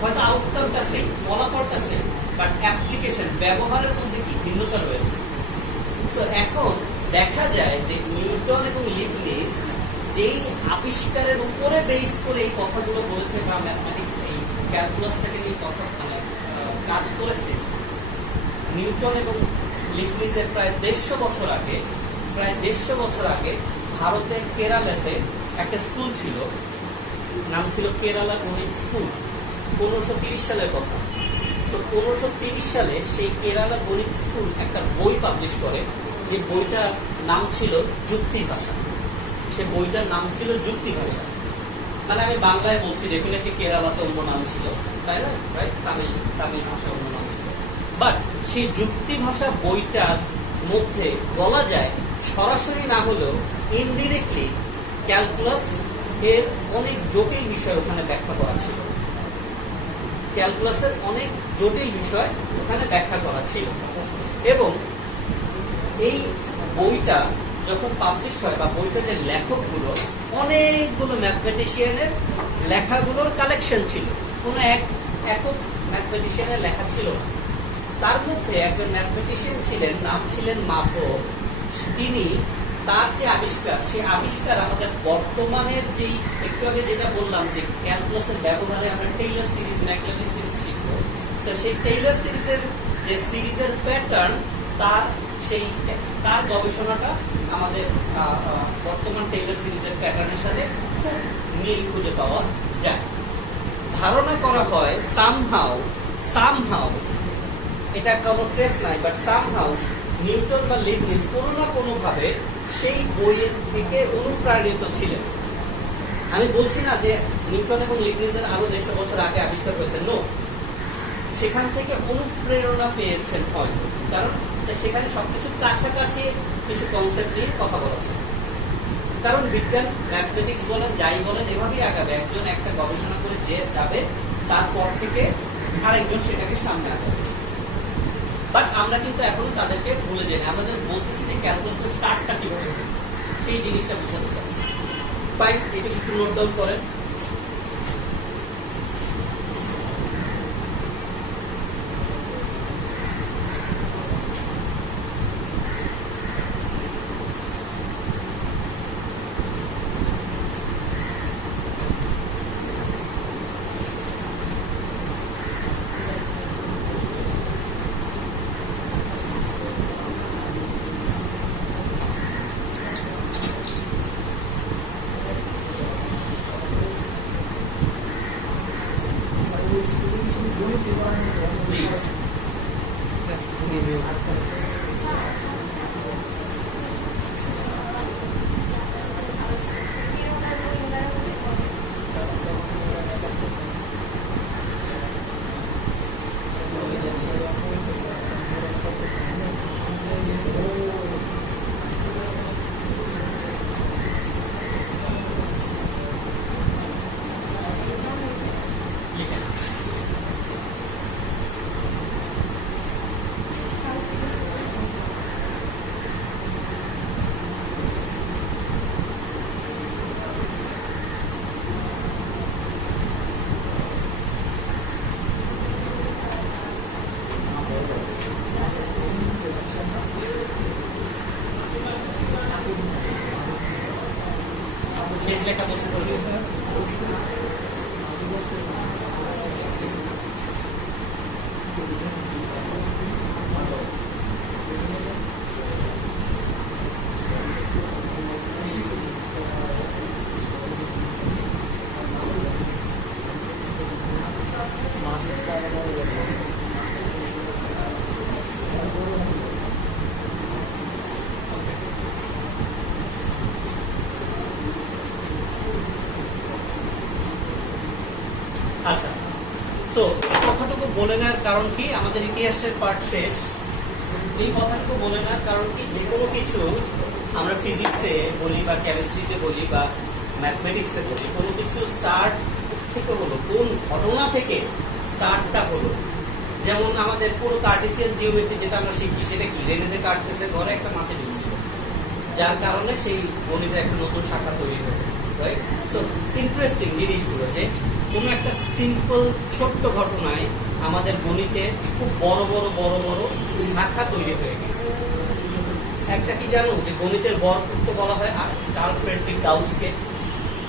হয়তো আউটকামটা সেম, ফলাফলটা সেম, বাট অ্যাপ্লিকেশন, ব্যবহারের মধ্যে কি ভিন্নতা রয়েছে। সো এখন দেখা যায় যে নিউটন এবং লিবনিজ যেই আবিষ্কারের উপরে বেস করে এই কথাগুলো বলেছে বা ম্যাথমেটিক্স এই ক্যালকুলাসটাকে নিয়ে কথা কাজ করেছে, নিউটন এবং লিবনিজের প্রায় 150 বছর আগে ভারতের কেরালাতে একটা স্কুল ছিল, নাম ছিল কেরালা গণিত স্কুল। 1530 সালের কথা। তো 1530 সালে সেই কেরালা গণিত স্কুল একটা বই পাবলিশ করে, যে বইটার নাম ছিল যুক্তি ভাষা। মানে আমি বাংলায় বলছি, ডেফিনেটলি কেরালাতে অন্য নাম ছিল, তাই না? রাইট, তামিল ভাষা অন্য নাম ছিল। বাট সেই যুক্তি ভাষা বইটার মধ্যে বলা যায় সরাসরি না হলেও ইনডিরেক্টলি ক্যালকুলাস এর অনেক জটিল বিষয় ওখানে ব্যাখ্যা করা ছিল। এবং এই বইটা যখন পাবলিশ হয় বা বইটা যে লেখকগুলো, অনেকগুলো ম্যাথমেটিশিয়ানের লেখাগুলোর কালেকশন ছিল, কোনো একক ম্যাথমেটিশিয়ানের লেখা ছিল না। তার মধ্যে একজন ম্যাথমেটিশিয়ান ছিলেন, নাম ছিলেন মাথো। তিনি তার যে আবিষ্কার, সেই আবিষ্কার আমাদের বর্তমানের যেই একটু আগে যেটা বললাম যে ক্যালকুলাসের ব্যবহারে আমরা টেইলর সিরিজ, ম্যাকলরিন সিরিজ শিখবো, সেই টেইলর সিরিজের যে সিরিজের প্যাটার্ন, তার গবেষণাটা আমাদের বর্তমান টেইলর সিরিজের প্যাটার্নের সাথে খুব মিল খুঁজে পাওয়া যায়। ধারণা করা হয় সামহাউ এটা কোনো ট্রেস নাই, বাট সামহাউ নিউটন বা লিবনিজ কোনো না কোনো ভাবে সেই বইয়ের থেকে অনুপ্রাণিত ছিলেন। আমি বলছি না যে নিউটন এবং লিবনিজের আরো 150 বছর আগে আবিষ্কার হয়েছে, নো, সেখান থেকে অনুপ্রেরণা পেয়েছেন হয়তো, কারণ সেখানে সবকিছু কাছাকাছি কিছু কনসেপ্ট নিয়ে কথা বলেছে। কারণ বিজ্ঞান, ম্যাথমেটিক্স বলেন, যাই বলেন, এভাবেই আগাবে। একজন একটা গবেষণা করে যে যাবে, তারপর থেকে আরেকজন সেটাকে সামনে আগাবে। বাট আমরা কিন্তু এখনো তাদেরকে ভুলে যাই না। আমরা জাস্ট বলতেছি যে ক্যালকুলাসের স্টার্টটা কিভাবে হবে, সেই জিনিসটা বোঝাতে চাচ্ছি। ফাইন, এটা একটু নোট ডাউন করেন। জি, লিখেন। শেষ লেখা বসে করে দিয়েছে না? আচ্ছা, তো এই কথাটুকু বলে নেওয়ার কারণ কি, আমাদের ইতিহাসের পার্ট শেষ। এই কথাটুকু বলে নেওয়ার কারণ কি, যে কোনো কিছু আমরা ফিজিক্সে বলি বা কেমিস্ট্রিতে বলি বা ম্যাথমেটিক্সে বলি, কোনো কিছু স্টার্ট থেকে হলো, কোন ঘটনা থেকে স্টার্টটা হলো। যেমন আমাদের পুরো কার্টেসিয়ান জিওমেট্রি যেটা আমরা শিখি, সেটা কি, রেনেতে কাটতেছে ঘরে একটা মাসে ঢুকছিল, যার কারণে সেই গণিতে একটা নতুন শাখা তৈরি হলো, রাইট? সো ইন্টারেস্টিং জিনিসগুলো যে কোনো একটা সিম্পল ছোট্ট ঘটনায় আমাদের গণিতে খুব বড় বড় বড় বড় শাখা তৈরি হয়ে গেছে। একটা কি জানো, যে গণিতের বরপুত্র বলা হয় কার্ল ফ্রেডরিক গাউসকে।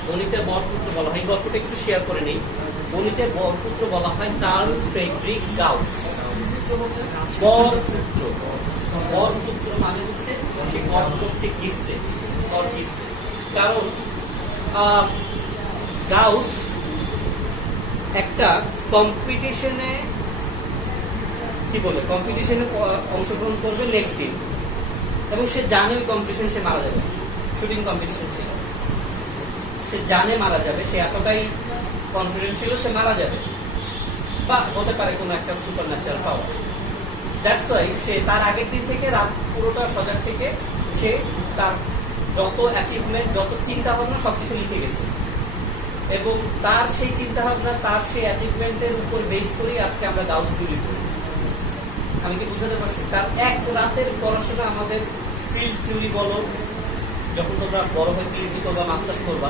গণিতের বরপুত্র বলা হয়, এই গল্পটা একটু শেয়ার করে নেই। গণিতের বরপুত্র বলা হয় কার্ল ফ্রেডরিক গাউস। বরপুত্র, বরপুত্র মানে হচ্ছে সে গড কর্তৃক গিফটেড, গড গিফটেড। কারণ গাউস একটা কম্পিটিশনে অংশগ্রহণ করবে নেক্সট দিন, এবং সে জানে ওই কম্পিটিশনে সে মারা যাবে। শুটিং কম্পিটিশন ছিল, সে জানে মারা যাবে, সে এতটাই কনফিডেন্ট ছিল সে মারা যাবে, বা হতে পারে কোনো একটা supernatural power. That's why সে তার আগের দিন থেকে রাত পুরোটা সজাগ থেকে সে তার যত অ্যাচিভমেন্ট, যত চিন্তা ভাবনা সবকিছু লিখে গেছে, এবং তার সেই চিন্তা ভাবনা, তার সেই অ্যাচিভমেন্টের উপর বেস করেই আজকে আমরা গাউস থিওরি করি। আমি কি বুঝাতে পারছি? তার এক রাতের পড়াশোনা, আমাদের ফিল্ড থিওরি বলো, যখন তোমরা বড় হয়ে পিএইচডি করবা, মাস্টার্স করবা,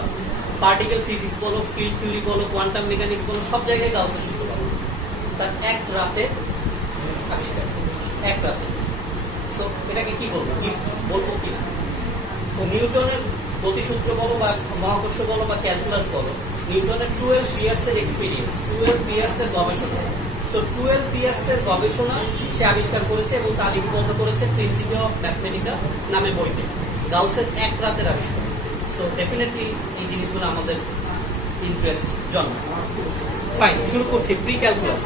পার্টিকেল ফিজিক্স বলো, ফিল্ড থিওরি বলো, কোয়ান্টাম মেকানিক্স বলো, সব জায়গায় গাউসের সূত্র পাবো। তার এক রাতে আবিষ্কার, এক রাতে। সো এটাকে কি বলবো, গিফট বলবো কিনা? তো নিউটনের গতিসূত্র বলো বা মহাকর্ষ বলো বা ক্যালকুলাস বলো, নিউটনের 12 ইয়ার্স এর এক্সপিরিয়েন্স, 12 ইয়ার্স এর গবেষণা। সো 12 ইয়ার্স এর গবেষণা সে আবিষ্কার করেছে এবং তা লিপিবদ্ধ করেছে প্রিন্সিপল অফ ম্যাথমেটিকা নামে বইতে। গাউসের এক রাতের আবিষ্কার। সো ডেফিনেটলি এই জিনিসগুলো আমাদের ইন্টারেস্ট জন্ম। ফাইন, শুরু করছি প্রি ক্যালকুলাস।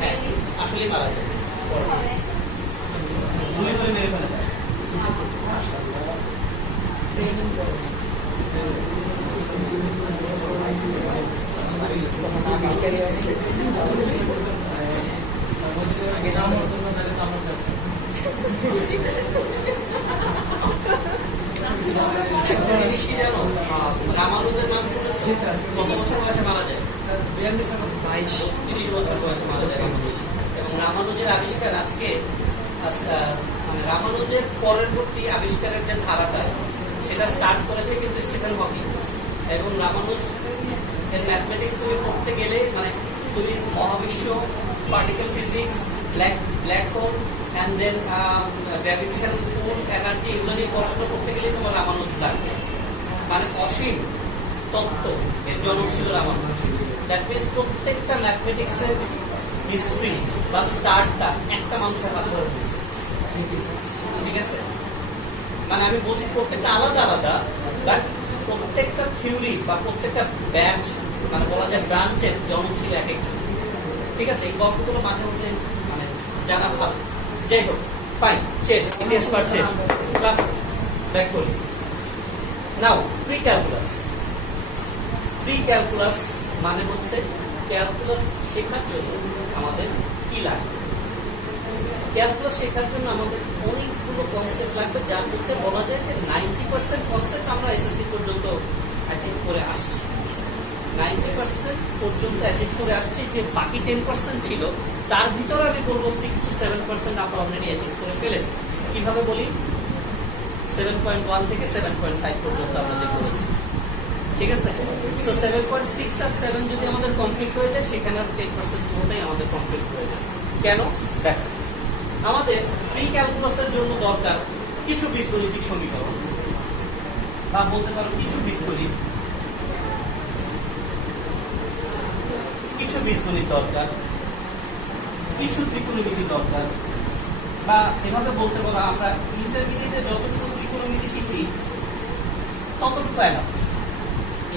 হ্যাঁ, আসলে মারা যায়, গুলি করে মেরে ফেলে দেয়। কি জানো, রামানুজের নাম শুনেছো? কত বছর বয়সে মারা যায়? 30 বছর বয়সে মারা যায় রামানুজ। এবং রামানুজের আবিষ্কার আজকে মানে রামানুজের পরবর্তী আবিষ্কারের যে ধারাটা সেটা স্টার্ট করেছে কিন্তু স্টিফেন হকিং। এবং রামানুজ এর ম্যাথমেটিক্স তুমি পড়তে গেলে মানে তুমি মহাবিশ্ব, particle physics, black hole and then gravitation pull, energy, এগুলো নিয়ে পড়াশোনা করতে গেলে তোমার রামানুজ লাগবে। মানে অসীম তত্ত্ব এর জনক ছিল রামানুজ। দ্যাট মিনস প্রত্যেকটা ম্যাথমেটিক্সের হিস্ট্রি বা স্টার্টটা একটা মানুষের হাতে ধরে দিচ্ছে। ঠিক আছে, মানে আমি বলছি প্রত্যেকটা আলাদা আলাদা, বাট প্রত্যেকটা থিওরি বা প্রত্যেকটা ব্যাচ মানে বলা যায় ব্রাঞ্চের জনক ছিল এক একজন। ঠিক আছে, এই গল্পগুলো মাঝে মধ্যে মানে জানা ভালো। যাই হোক, ফাইন, শেষ, ইতিহাস পাঠ শেষ, ক্লাস ব্যাক করি। নাও প্রি ক্যালকুলাস। প্রি ক্যালকুলাস মানে হচ্ছে ক্যালকুলাস শেখার জন্য আমাদের কি লাগবে। ক্যালকুলাস শেখার জন্য আমাদের অনেকগুলো কনসেপ্ট লাগবে, যার মধ্যে বলা যায় যে 90% কনসেপ্ট আমরা এসএসসি পর্যন্ত অ্যাচিভ করে আসছি। 90% পর্যন্ত অ্যাচিভ করে আসছি, যে বাকি 10% ছিল তার ভিতরে আমি বলবো 6 to 7% আমরা অলরেডি অ্যাচিভ করে ফেলেছি। কিভাবে বলি? 7.1 থেকে 7.5 পর্যন্ত আমরা যে করেছি। ঠিক আছে, সো 7.6 আর 7 যদি আমাদের কমপ্লিট হয়ে যায়, সেখানে 10% পুরোটাই আমাদের কমপ্লিট হয়ে যায়। কেন? দেখ, আমাদের প্রি ক্যালকুলাসের জন্য দরকার কিছু বীজগণিতিক সমীকরণ, বা বলতে পারো কিছু বীজগণিত দরকার, কিছু ত্রিকোণমিতি দরকার, বা এভাবে বলতে পারো আমরা ইন্টারমিডিয়েটে যতটুকু ত্রিকোণমিতি শিখি ততটুকু এনাফ।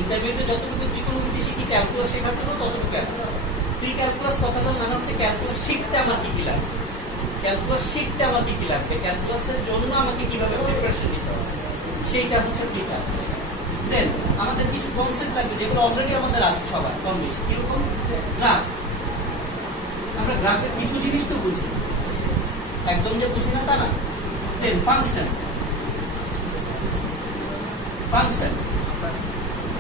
ইন্টারমিডিয়েটে যতটুকু ত্রিকোণমিতি শিখি ক্যালকুলাস শেখার জন্য ততটুকু এনাফ। প্রি ক্যালকুলাস কথাটার মানে হচ্ছে ক্যালকুলাস শিখতে আমার কি কি লাগবে, ক্যালকুলাসের জন্য আমাকে কিভাবে প্রিপারেশন নিতে হবে, সেইটা হচ্ছে প্রি ক্যালকুলাস। দেন আমাদের কিছু কনসেপ্ট লাগবে যেগুলো অলরেডি আমাদের আছে সবার কম বেশি। কিরকম? গ্রাফ। আমরা গ্রাফের কিছু জিনিস তো বুঝি, একদম যে বুঝি না তা না। দেন ফাংশন,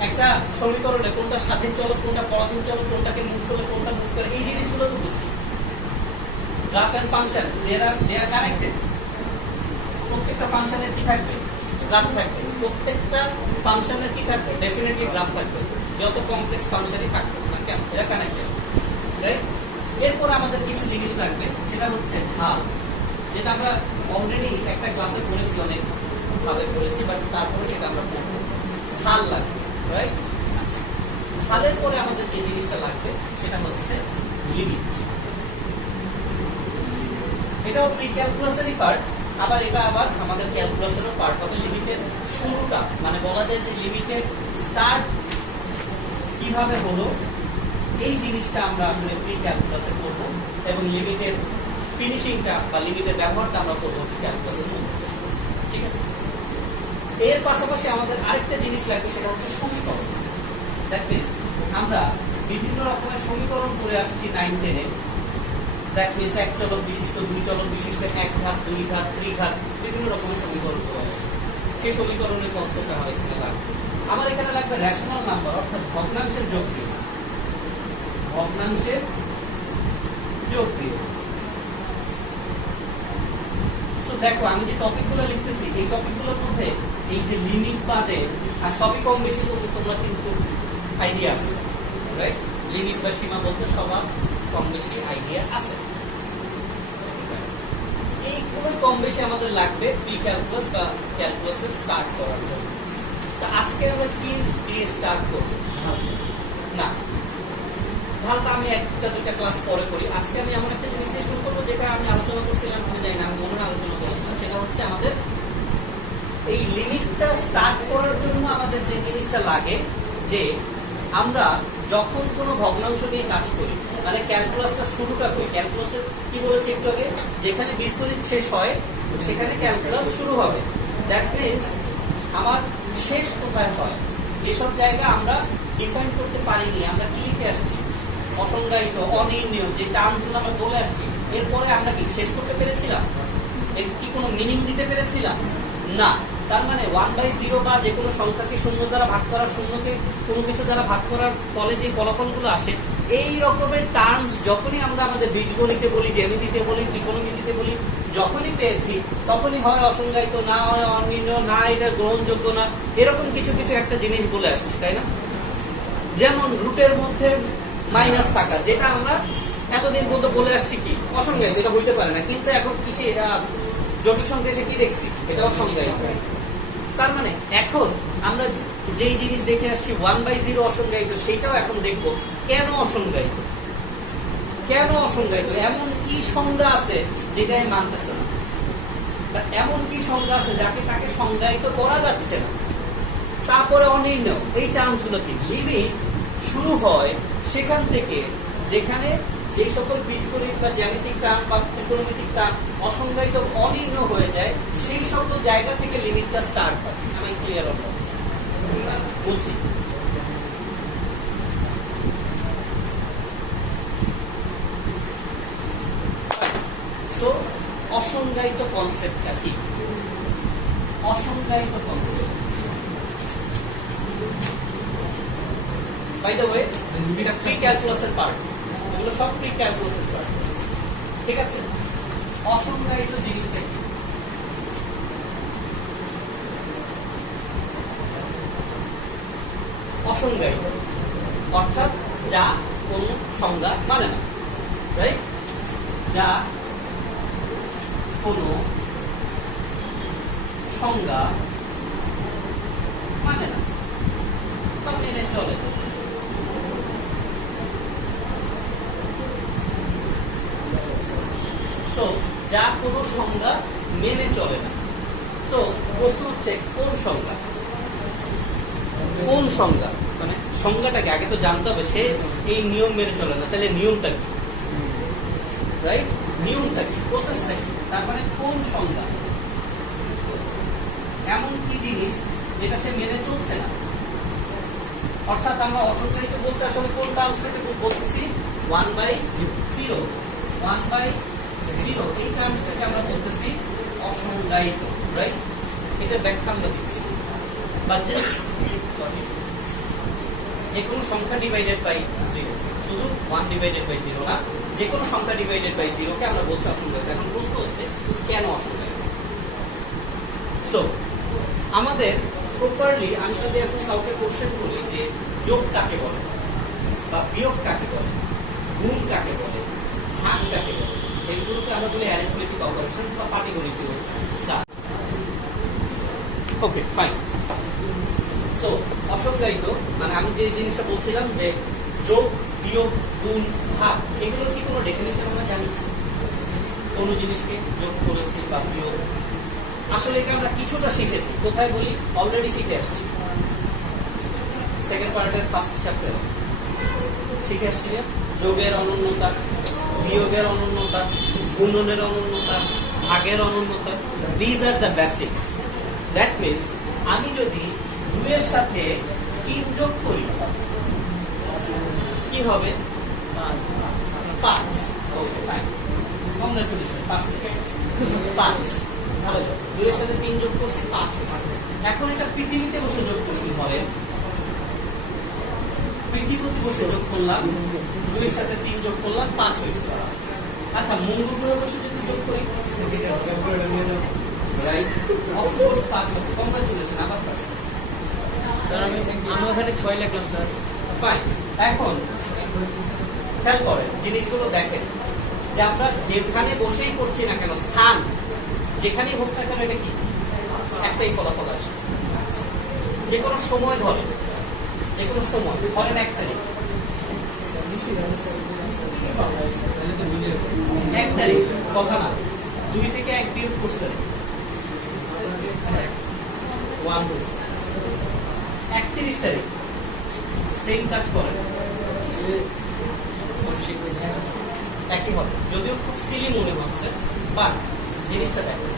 একটা সমীকরণে কোনটা স্বাধীন চলক, কোনটা পরাধীন চলক, কোনটাকে মুভ করলে কোনটা মুভ করে, এই জিনিসগুলো তো বুঝি। Graph and function they are connected. প্রত্যেকটা ফাংশনের কি থাকবে? গ্রাফ থাকবে। প্রত্যেকটা ফাংশনের কি থাকবে? ডেফিনেটলি গ্রাফ থাকবে, যত কমপ্লেক্স ফাংশনই থাকবে না কেন, এরা কানেক্টেড, রাইট? এরপর আমাদের কিছু জিনিস লাগবে, সেটা হচ্ছে ঢাল, যেটা আমরা অলরেডি একটা ক্লাসে পড়েছি, অনেক ভাবে পড়েছি, বাট তারপরে সেটা আমরা পড়বো। ঢাল লাগবে, রাইট? ঢালের পরে আমাদের যে জিনিসটা লাগবে সেটা হচ্ছে লিমিট। এটাও প্রি ক্যালকুলাসেরই পার্ট, আবার এটা আবার আমাদের ক্যালকুলাসেরও পার্ট হবে। লিমিটের শুরুটা মানে বলা যায় যে লিমিটের স্টার্ট কিভাবে হলো, এই জিনিসটা আমরা আসলে প্রি ক্যালকুলাসে করবো, এবং লিমিটের ফিনিশিংটা বা লিমিটের ব্যবহারটা আমরা করবো ক্যালকুলাসের মধ্যে। ঠিক আছে, এর পাশাপাশি আমাদের আরেকটা জিনিস লাগবে, সেটা হচ্ছে সমীকরণ। দ্যাট মিনস আমরা বিভিন্ন রকমের সমীকরণ করে আসছি 9-10-এ। দ্যাট মিনস এক চলক বিশিষ্ট, দুই চলক বিশিষ্ট, এক ঘাত, দুই ঘাত, ত্রিঘাত, বিভিন্ন রকমের সমীকরণ করে আসছে। সেই সমীকরণের কনসেপ্ট আমার এখানে লাগবে। আমার এখানে লাগবে রেশনাল নাম্বার, অর্থাৎ ভগ্নাংশের যোগক্রিয়া। তো দেখো, আমি যে টপিকগুলো লিখতেছি, এই টপিকগুলোর মধ্যে এই যে লিমিট বাদে আর সবই কম বেশি তোমরা কিন্তু আইডিয়া আছে, রাইট? লিমিট বা সীমাবদ্ধ সবার কম বেশি আইডিয়া আছে। এইগুলোই কম বেশি আমাদের লাগবে প্রি ক্যালকুলাস বা ক্যালকুলাসের স্টার্ট করার জন্য। তো আজকে আমরা কি দিয়ে স্টার্ট করবো? না, ঢালটা আমি একটা দুইটা ক্লাস পরে করি। আজকে আমি এমন একটা জিনিস দিয়ে শুরু করবো, যেটা আমি আলোচনা করছিলাম, আমি জানি না, আমি মনে হয় আলোচনা করেছিলাম, সেটা হচ্ছে আমাদের এই লিমিট লিমিটটা স্টার্ট করার জন্য আমাদের যে জিনিসটা লাগে যে আমরা যখন কোনো ভগ্নাংশ নিয়ে কাজ করি, মানে ক্যালকুলাসটা শুরুটা করি, ক্যালকুলাসের কি বলেছে একটু আগে, যেখানে বীজগণিত শেষ হয় সেখানে ক্যালকুলাস শুরু হবে। দ্যাট মিনস আমার শেষ কোথায় হয়, যেসব জায়গা আমরা ডিফাইন করতে পারিনি, আমরা কি লিখে আসছি, অসংজ্ঞায়িত, অনির্ণীয়, যে টার্মগুলো আমরা বলে আসছি, এরপরে আমরা কি শেষ করতে পেরেছিলাম, এর কি কোনো মিনিং দিতে পেরেছিলাম না। তার মানে 1/0 বা যে কোনো সংখ্যাকে শূন্য দ্বারা ভাগ করা, শূন্যকে কোনো কিছু দ্বারা ভাগ করার ফলে যে ফলাফলগুলো আসে, এই রকমের টার্মস যখনই আমরা আমাদের বীজগণিতে বলি, জ্যামিতিতে বলি, ত্রিকোণমিতিতে বলি, যখনই পেয়েছি তখনই হয় অসংজ্ঞায়িত, না হয় অনির্ণীয়, না এটা গ্রহণযোগ্য না, এরকম কিছু কিছু একটা জিনিস বলে আসছি, তাই না? যেমন রুটের মধ্যে মাইনাস থাকা, যেটা আমরা এতদিন পর্যন্ত বলে আসছি কি অসংজ্ঞায়িত, এটা হইতে পারে না, কিন্তু এখন কিছু এটা জটিল সংখ্যা এসে কি দেখছি, এটা অসংজ্ঞায়িত। তার মানে এখন আমরা যেই জিনিস দেখে আসছি 1/0 অসংজ্ঞায়িত, সেটাও এখন দেখব কেন অসংজ্ঞায়িত, কেন অসংজ্ঞায়িত, এমন কি সংজ্ঞা আছে যেটা মানতেছে না, বা এমন কি সংজ্ঞা আছে যাকে তাকে সংজ্ঞায়িত করা যাচ্ছে না। তারপরে অনির্ণয়, এই টার্মসগুলো কি, লিমিট শুরু হয় সেখান থেকে যেখানে যে সকল বীজগণিত বা জ্যামিতিক টার্ম বা ত্রিকোণমিতিক টার্ম অসংজ্ঞায়িত, অনির্ণয় হয়ে যায়, সেই সকল জায়গা থেকে লিমিটটা স্টার্ট হয়। আমি ক্লিয়ার হলো, বুঝছি? সো অসংজ্ঞায়িত কনসেপ্টটা কি? অসংজ্ঞায়িত কনসেপ্ট, বাই দ্য ওয়ে, এটা প্রি ক্যালকুলাসের পার্ট, এগুলো সব প্রি ক্যালকুলাসের পার্ট, ঠিক আছে? অসংজ্ঞায়িত জিনিসটা কি? অসংজ্ঞায়িত অর্থাৎ যা কোনো সংজ্ঞা মানে না, রাইট? যা কোনো সংজ্ঞা মানে না বা মেনে চলে না। সো যা কোনো সংজ্ঞা মেনে চলে না। সো প্রশ্ন হচ্ছে কোন সংজ্ঞা, কোন সংজ্ঞা, মানে সংজ্ঞাটাকে আগে তো জানতে হবে, সে এই নিয়ম মেনে চলে না, তাহলে নিয়মটা কি, রাইট? নিয়মটা কি, প্রসেসটা কি, তার মানে কোন সংজ্ঞা, এমন কি জিনিস যেটা সে মেনে চলছে না। অর্থাৎ আমরা অসংজ্ঞায়িত বলতে আসলে কোন টার্মসটাকে বলতেছি, 1/0, 1/0 এই টার্মসটাকে আমরা বলতেছি অসংজ্ঞায়িত, রাইট? এটা ব্যাখ্যা আমরা দিচ্ছি, বা যে কোনো সংখ্যা ডিভাইডেড বাই 0, শুধু 1/0 না, যে কোনো সংখ্যা ডিভাইডেড বাই 0 কে আমরা বলছি অসংজ্ঞায়িত। এখন প্রশ্ন হচ্ছে কেন অসংজ্ঞায়িত। সো আমাদের প্রপারলি, আমি যদি এখন কাউকে কোশ্চেন করি যে যোগ কাকে বলে, বা বিয়োগ কাকে বলে, গুণ কাকে বলে, ভাগ কাকে বলে, এইগুলোকে আমরা বলি অ্যারিথমেটিক অপারেশনস বা পাটিগণিতীয় কাজ। ওকে, ফাইন। সো অসংজ্ঞায়িত মানে আমি যে জিনিসটা বলছিলাম যে যোগ, বিয়োগ, গুণ, ভাগ, এগুলোর কি কোনো ডেফিনিশন আমরা জানি? কোনো জিনিসকে যোগ করেছি বা বিয়োগ, আসলে এটা আমরা কিছুটা শিখেছি, কোথায় বলি, অলরেডি শিখে আসছি, সেকেন্ড পার্টের ফার্স্ট চ্যাপ্টারে শিখে আসছি। যোগের অনন্যতা, বিয়োগের অনন্যতা, গুণনের অনন্যতা, ভাগের অনন্যতা, these are the basics. That means আমি যদি 2 এর সাথে 3 যোগ করি কি হবে, 5। ওকে, ফাইন, কংগ্রাচুলেশন, 5 সেকেন্ড, 5, ভালো। 2 এর সাথে 3 যোগ করছি, 5। এখন এটা পৃথিবীতে বসে যোগ করছি, ধরেন পৃথিবীতে বসে যোগ করলাম, 2 এর সাথে 3 যোগ করলাম, 5 হয়েছে। আচ্ছা, মঙ্গল গ্রহে বসে যদি যোগ করি, রাইট, অফকোর্স 5 হবে। কংগ্রাচুলেশন, আবার 5। স্যার আমি ওখানে 6 লিখলাম স্যার। ফাইন, এখন খেয়াল করেন জিনিসগুলো দেখেন যে আমরা যেখানে বসেই করছি না কেন, স্থান যেখানেই হোক না কেন, এটা কি একটাই ফলাফল আসে। যে কোনো সময় ধরে, যে কোনো সময় ধরেন 1 তারিখ, 1 তারিখ কথা না, 2 থেকে 1 বিয়োগ করছেন, 1 হয়েছে। 31 তারিখ সেম কাজ করেন, একই হবে, যদিও খুব সিলি মনে হচ্ছে, বাট জিনিসটা দেখেন,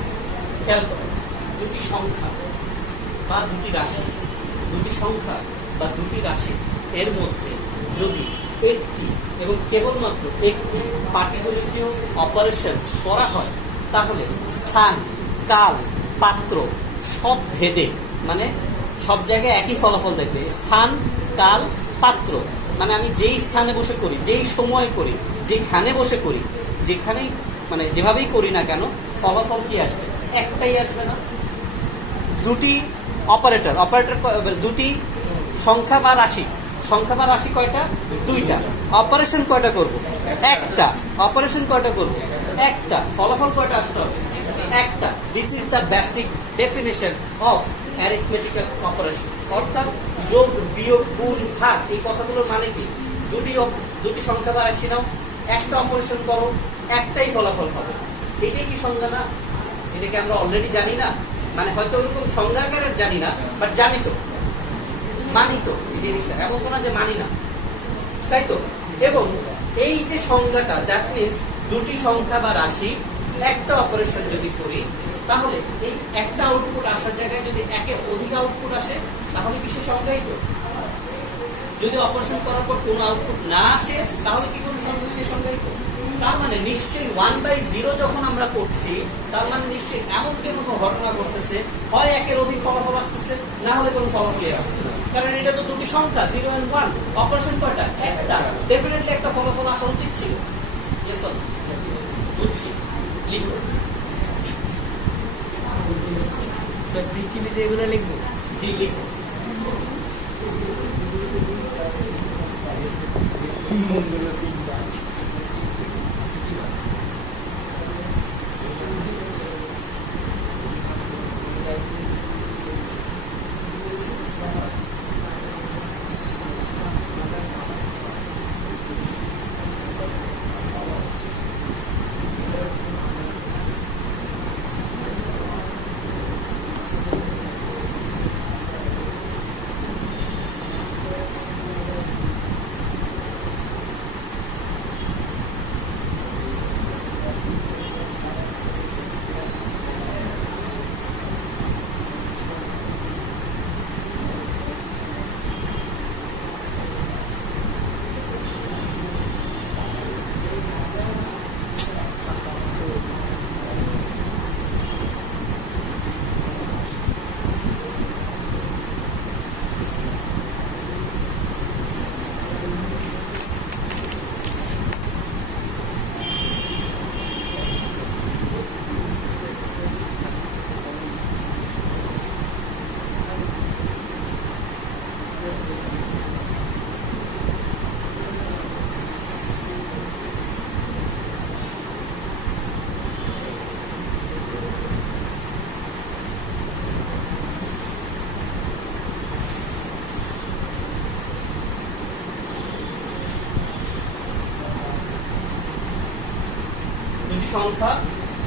খেয়াল করেন, দুটি সংখ্যা বা দুটি রাশি, দুটি সংখ্যা বা দুটি রাশি এর মধ্যে যদি একটি এবং কেবলমাত্র একটি পাটিগণিতীয় অপারেশন করা হয়, তাহলে স্থান, কাল, পাত্র সব ভেদে, মানে সব জায়গায় একই ফলাফল দেখবে। স্থান, কাল, পাত্র, মানে আমি যেই স্থানে বসে করি, যেই সময় করি, যেখানে বসে করি, যেখানেই মানে যেভাবেই করি না কেন, ফলাফল কি আসবে? একটাই আসবে না? দুটি অপারেটর, দুটি সংখ্যা বা রাশি, সংখ্যা বা রাশি কয়টা? দুইটা। অপারেশন কয়টা করব? একটা। অপারেশন কয়টা করব? একটা। ফলাফল কয়টা আসতে হবে? একটা। This is the basic definition of arithmetical operation. অর্থাৎ যোগ, বিয়োগ, গুণ, ভাগ, এই কথাগুলোর মানে কি? দুটি সংখ্যা বা রাশি নাও, একটা অপারেশন করো, একটাই ফলাফল হবে। এটাই কি সংজ্ঞা না? এটাকে আমরা অলরেডি জানি না? মানে হয়তো ওরকম সংজ্ঞা আকারে জানি না, বাট জানি তো, মানি তো এই জিনিসটা, এমন কোনো যে মানি না, তাই তো? এবং এই যে সংজ্ঞাটা, দ্যাট মিনস দুটি সংখ্যা বা রাশি একটা অপারেশন যদি করি, তাহলে এই একটা আউটপুট আসার জায়গায় যদি একের অধিক আউটপুট আসে, তাহলে কিসের সংজ্ঞাই তো? যদি অপারেশন করার পর কোনো আউটপুট না আসে, তাহলে কি কোনো সংখ্যা সে সংজ্ঞাই তো? তার মানে নিশ্চয়ই 1/0 যখন আমরা করছি, তার মানে নিশ্চয়ই এমন কোনো ঘটনা ঘটতেছে, হয় একের অধিক ফলাফল আসতেছে, না হলে কোনো ফলাফলই আসতেছে না। কারণ এটা তো দুটি সংখ্যা, 0 and 1, অপারেশন কয়টা? একটা। ডেফিনেটলি একটা ফলাফল আসা উচিত ছিল। Yes or no? বুঝছি, লিখো। স্যার পৃথিবীতে এগুলো লিখবো? জি, লিখো। দুটি সংখ্যা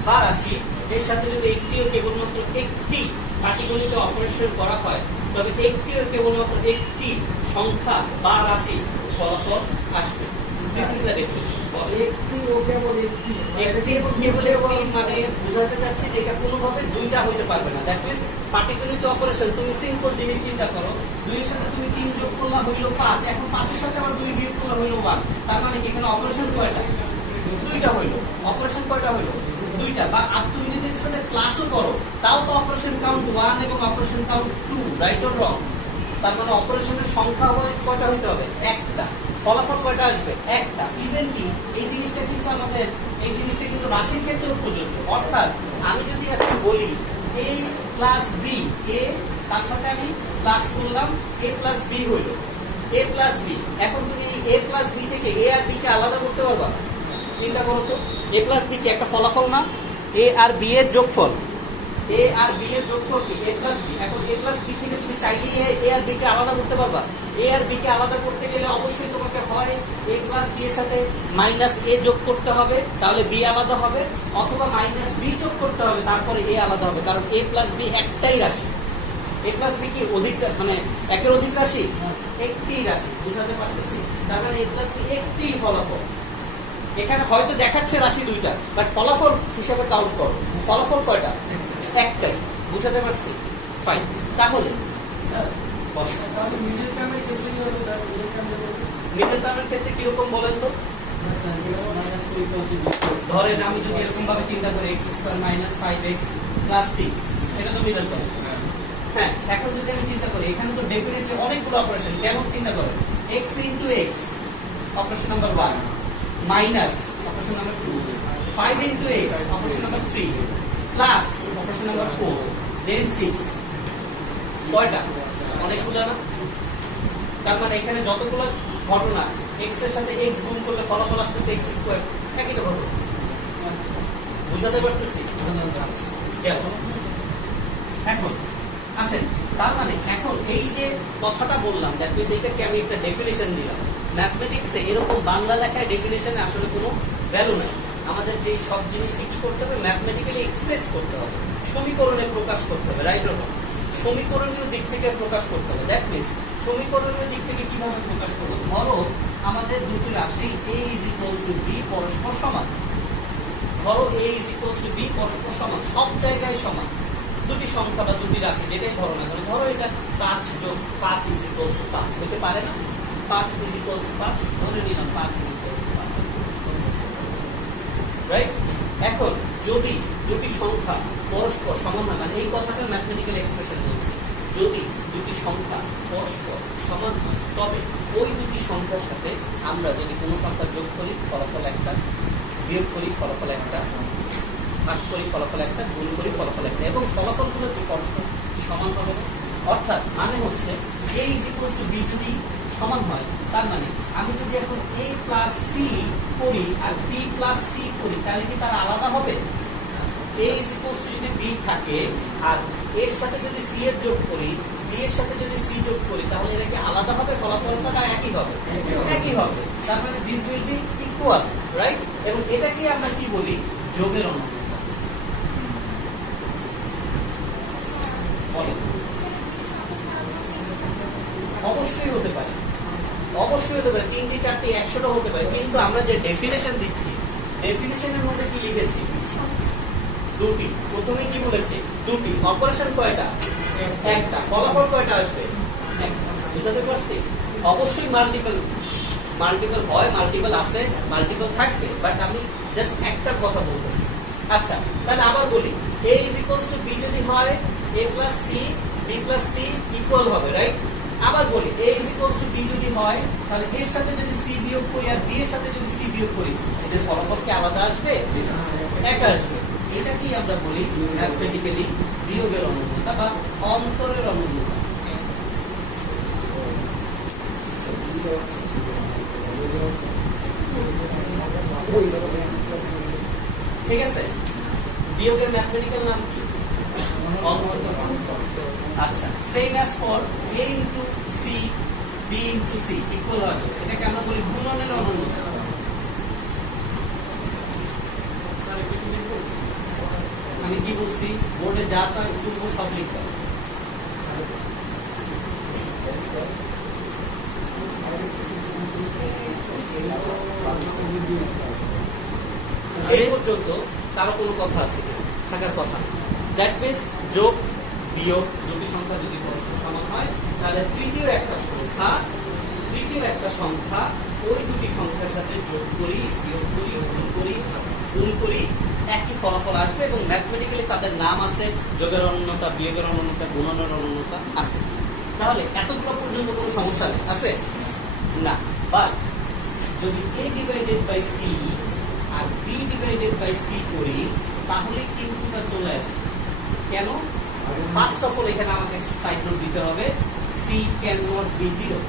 বা রাশি এর সাথে যদি একটিও কেবলমাত্র একটি পাটিগণিত অপারেশন করা হয়, তবে একটিও কেবলমাত্র একটি সংখ্যা বা রাশি ফলাফল আসবে। This is the definition. একটি ও কেবল একটি, একটি এবং কেবল একটি মানে বোঝাতে চাচ্ছি যে এটা কোনোভাবে দুইটা হইতে পারবে না। দ্যাট মিন্স পাটিগণিত অপারেশন, তুমি সিম্পল জিনিস চিন্তা করো, 2 এর সাথে তুমি 3 যোগ করলা হইল 5, এখন 5 এর সাথে আবার 2 বিয়োগ করলা হইল 1, তার মানে কি এখানে অপারেশন কয়টা? দুইটা হইল। অপারেশন কয়টা হইল? দুইটা। বা আর তুমি যদি এর সাথে ক্লাসও করো, তাও তো অপারেশন কাউন্ট 1 এবং operation count 2, right or wrong? তার মানে অপারেশনের সংখ্যা কয়টা হইতে হবে? একটা। ফলাফল কয়টা আসবে? একটা। ইভেন কি এই জিনিসটা কিন্তু রাশির ক্ষেত্রেও প্রযোজ্য। অর্থাৎ আমি যদি এখন বলি a প্লাস বি, এ তার সাথে আমি প্লাস করলাম, a প্লাস বি হইল, a প্লাস বি। এখন তুমি a প্লাস বি থেকে a আর b কে আলাদা করতে পারবা? চিন্তা করো তো, a প্লাস বি কি একটা ফলাফল না? a আর b এর যোগফল, a আর b এর যোগফল কি? a plus B. এখন a প্লাস বি থেকে তুমি চাইলে a আর b কে আলাদা করতে পারবা? a আর b কে আলাদা করতে গেলে অবশ্যই তোমাকে হয় a প্লাস b এর সাথে মাইনাস a যোগ করতে হবে, তাহলে b আলাদা হবে, অথবা মাইনাস b যোগ করতে হবে, তারপরে a আলাদা হবে, কারণ a প্লাস b একটাই রাশি। এ প্লাস বি কি অধিক মানে একের অধিক রাশি, একটি রাশি, বুঝাতে পারতেছি? তার মানে এ প্লাস বি একটি ফলাফল। এখানে হয়তো দেখাচ্ছে রাশি দুইটা, বাট ফলাফল হিসাবে কাউন্ট করো, ফলাফল কয়টা? একটাই, বুঝাতে পারছি? ফাইন। তাহলে মিডল টার্মের ক্ষেত্রে কি হবে স্যার? মিডল টার্মের ক্ষেত্রে কিরকম বলেন তো? ধরেন আমি যদি এরকম ভাবে চিন্তা করি x square minus 5x plus 6, এটা তো মিডল টার্ম। হ্যাঁ, এখন যদি আমি চিন্তা করি এখানে তো ডেফিনেটলি অনেকগুলো অপারেশন, কেমন চিন্তা করেন? x into x operation number 1 minus operation number 2, 5 into x operation number 3 plus operation number 4 দেন 6। কয়টা? অনেকগুলো না? তার মানে এখানে যতগুলো ঘটনা x এর সাথে x গুণ করলে ফলাফল আসতেছে x স্কয়ার, একই তো ঘটনা। বুঝাতে পারতেছি? গেল। এখন আসেন, তার মানে এখন এই যে কথাটা বললাম, দ্যাট মিন্স এইটাকে আমি একটা ডেফিনিশন দিলাম। ম্যাথমেটিক্সে এরকম বাংলা লেখায় ডেফিনিশনে আসলে কোনো ভ্যালু নাই। আমাদের যে সব জিনিসকে কি করতে হবে? ম্যাথমেটিক্যালি এক্সপ্রেস করতে হবে, সমীকরণে প্রকাশ করতে হবে, রাইট অর রং? সমীকরণীয় দিক থেকে প্রকাশ করতে হবে। দ্যাট মিন্স সমীকরণীয় দিক থেকে কিভাবে প্রকাশ করব? ধরো আমাদের দুটি রাশি a is equal to b পরস্পর সমান। ধরো a is equal to b পরস্পর সমান, সব জায়গায় সমান। দুটি সংখ্যা বা দুটি রাশি যেটাই ধরো না কেন, ধরো এটা 5 যোগ 5 is equal to 5 হতে পারে না? 5 is equal to 5 ধরে নিলাম, 5 is equal to 5, রাইট? এখন যদি দুটি সংখ্যা পরস্পর সমান হয়, মানে এই কথাটা ম্যাথমেটিক্যাল এক্সপ্রেশন বলছে, যদি দুটি সংখ্যা পরস্পর সমান হয় তবে ওই দুটি সংখ্যার সাথে আমরা যদি কোনো সংখ্যা যোগ করি ফলাফল একটা, বিয়োগ করি ফলাফল একটা, ভাগ করি ফলাফল একটা, গুণ করি ফলাফল একটা, এবং ফলাফলগুলো কি পরস্পর সমান হবে না? অর্থাৎ মানে হচ্ছে a is equal to b যদি সমান হয়, তার মানে আমি যদি এখন a প্লাস c করি আর b প্লাস c করি, তাহলে কি তারা আলাদা হবে? a is equal to যদি b থাকে আর এর সাথে যদি c এর যোগ করি, b এর সাথে যদি c যোগ করি, তাহলে এটা কি আলাদা হবে? ফলাফলটা না একই হবে? একই হবে। তার মানে this will be equal, right? এবং এটাকে আমরা কি বলি? যোগের অনুপাত। অবশ্যই হতে পারে, অবশ্যই হতে পারে, 3টি 4টি 100টা হতে পারে, কিন্তু আমরা যে ডেফিনেশন দিচ্ছি, ডেফিনেশনের মধ্যে কি লিখেছি? দুটি। প্রথমে কি বলেছি? দুটি। অপারেশন কয়টা? একটা। ফলাফল কয়টা আসবে? একটা। বুঝতে পারছি? অবশ্যই মাল্টিপল, মাল্টিপল হয়, মাল্টিপল আছে, মাল্টিপল থাকবে, বাট আমি জাস্ট একটার কথা বলতেছি। আচ্ছা, তাহলে আবার বলি, a is equals to b যদি হয়, a plus c b plus c equal হবে, রাইট? আবার বলি, a is equals to b যদি হয়, তাহলে এর সাথে যদি c বিয়োগ করি আর b এর সাথে যদি c বিয়োগ করি, এদের ফলাফল কি আলাদা আসবে? এক আসবে। এটাকেই আমরা বলি ম্যাথমেটিক্যালি বিয়োগের অনুমতা বা অন্তরের অনুমতা। ঠিক আছে? বিয়োগের ম্যাথমেটিক্যাল নাম কি? আচ্ছা, same as for a into c b into c equal হবে, এটাকে আমরা বলি গুণনের অনুমতা। আমি কি বলছি? বোর্ডে যা তা পূর্ব সব লিখতে হবে। এই পর্যন্ত কারো কোনো কথা আছে কিনা? থাকার কথা। দ্যাট মিন্স যোগ বিয়োগ দুটি সংখ্যা যদি পরস্পর সমান হয়, তাহলে তৃতীয় একটা সংখ্যা ওই দুটি সংখ্যার সাথে যোগ করি, বিয়োগ করি, গুণ করি, একই ফলাফল আসবে, এবং ম্যাথমেটিক্যালি তাদের নাম আছে, যোগের অনুন্নতা, বিয়োগের অনুন্নতা, গুণনের অনুন্নতা আছে। তাহলে এতগুলো পর্যন্ত কোনো সমস্যা নেই, আছে না? বাট যদি a ডিভাইডেড বাই c আর b ডিভাইডেড বাই c করি, তাহলে কিন্তু তা চলে আসে। কেন? ফার্স্ট অফ অল এখানে আমাকে সাইড নোট দিতে হবে, c can not be 0,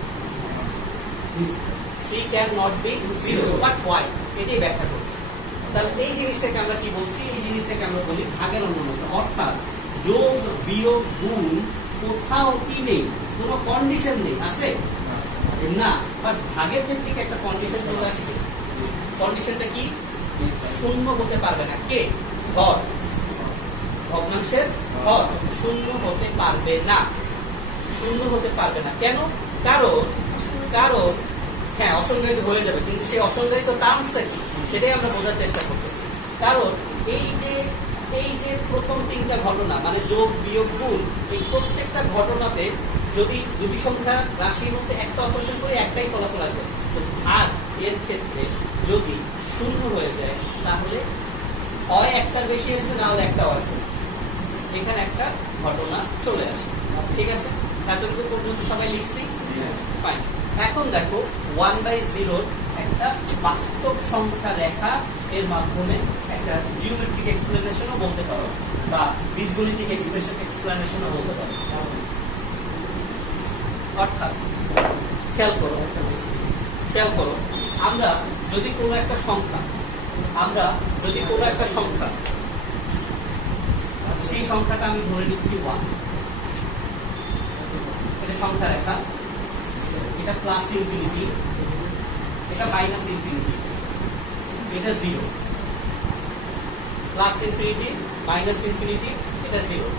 c can not be 0, but why? এটাই ব্যাখ্যা করব। তাহলে এই জিনিসটাকে আমরা কি বলছি? এই জিনিসটাকে আমরা বলি ভাগের অনুন্নতা। অর্থাৎ যোগ বিয়োগ গুণ কোথাও কি নেই, কোনো কন্ডিশন নেই, আছে না? বাট ভাগের ক্ষেত্রে কি একটা কন্ডিশন চলে আসবে? কন্ডিশনটা কি? শূন্য হতে পারবে না। কে? হর, ভগ্নাংশের হর শূন্য হতে পারবে না। শূন্য হতে পারবে না। কেন? কারণ কারণ হ্যাঁ অসংজ্ঞায়িত হয়ে যাবে, কিন্তু সেই অসংজ্ঞায়িত টার্মসটা কি সেটাই আমরা বোঝার চেষ্টা করতেছি। কারণ এই যে প্রথম তিনটা ঘটনা মানে যোগ বিয়োগ গুণ, এই প্রত্যেকটা ঘটনাতে যদি দুটি সংখ্যা রাশির মধ্যে একটা অপারেশন করে একটাই ফলাফল আসবে, আর এর ক্ষেত্রে যদি শূন্য হয়ে যায় তাহলে হয় একটার বেশি আসবে, না হলে একটাও আসবে। এখানে একটা ঘটনা চলে আসে। ঠিক আছে, এতটুকু পর্যন্ত সবাই লিখছি? ফাইন। এখন দেখো 1/0 একটা বাস্তব সংখ্যা লেখা এর মাধ্যমে একটা জিওমেট্রিক এক্সপ্লেনেশনও বলতে পারো বা বীজগণিতিক এক্সপ্লেনেশনও বলতে পারো। অর্থাৎ খেয়াল করো আমরা যদি কোনো একটা সংখ্যা সেই সংখ্যাটা আমি ধরে নিচ্ছি 1, এটা সংখ্যা রেখা, এটা প্লাস ইনফিনিটি, এটা মাইনাস ইনফিনিটি, এটা 0, প্লাস ইনফিনিটি মাইনাস ইনফিনিটি, এটা 0।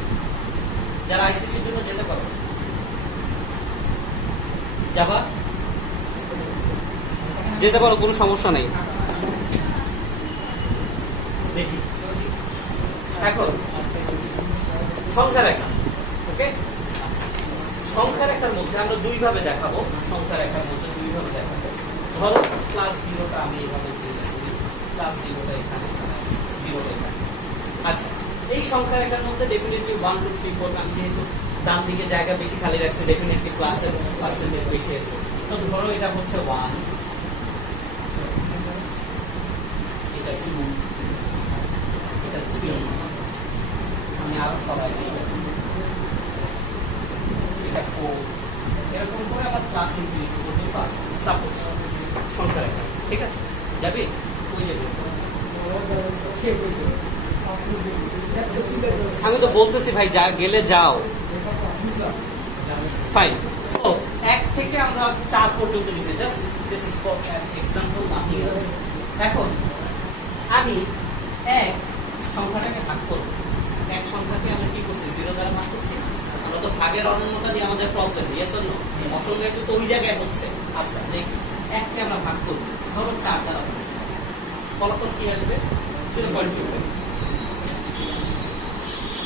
যারা আইসিটির জন্য যেতে পারো যেতে পারো, কোনো সমস্যা নেই। দেখি এখন সংখ্যা রেখা। ওকে, সংখ্যা রেখার মধ্যে আমরা দুইভাবে দেখাবো। ধরো প্লাস 0টা আমি এইভাবে প্লাস 0টা এখানে, 0টা এখানে। আচ্ছা, এই সংখ্যা রেখার মধ্যে ডেফিনেটলি 1 2 3 4, আমি যেহেতু ডান দিকে জায়গা বেশি খালি রাখছি, ডেফিনেটলি প্লাসের পার্সেন্টেজ বেশি আসবে। তো ধরো এটা হচ্ছে 1, এটা 2, এটা 3, আমি আরো সবাই এটা 4, এরকম করে আবার প্লাস ইনফিনিটি পর্যন্ত আসে সাপোজ সংখ্যা রেখা। ঠিক আছে, যাবে ওই যাবে। আমি তো বলতেছি ভাই, যা গেলে যাও। ফাইন। সো 1 থেকে আমরা 4 পর্যন্ত নিতে, just this is for example, nothing else. এখন আমি 1 সংখ্যাটাকে ভাগ করব। 1 সংখ্যাকে আমরা কি করছি? 0 দ্বারা ভাগ করছি। আমরা তো ভাগের অনন্যতা দিয়ে আমাদের প্রবলেম, ইয়েস অর নো? অসংজ্ঞায়িত তো ওই জায়গায় হচ্ছে। আচ্ছা দেখি, 1 কে আমরা ভাগ করব, ধরো 4 দ্বারা, ফলাফল কি আসবে? 0.25।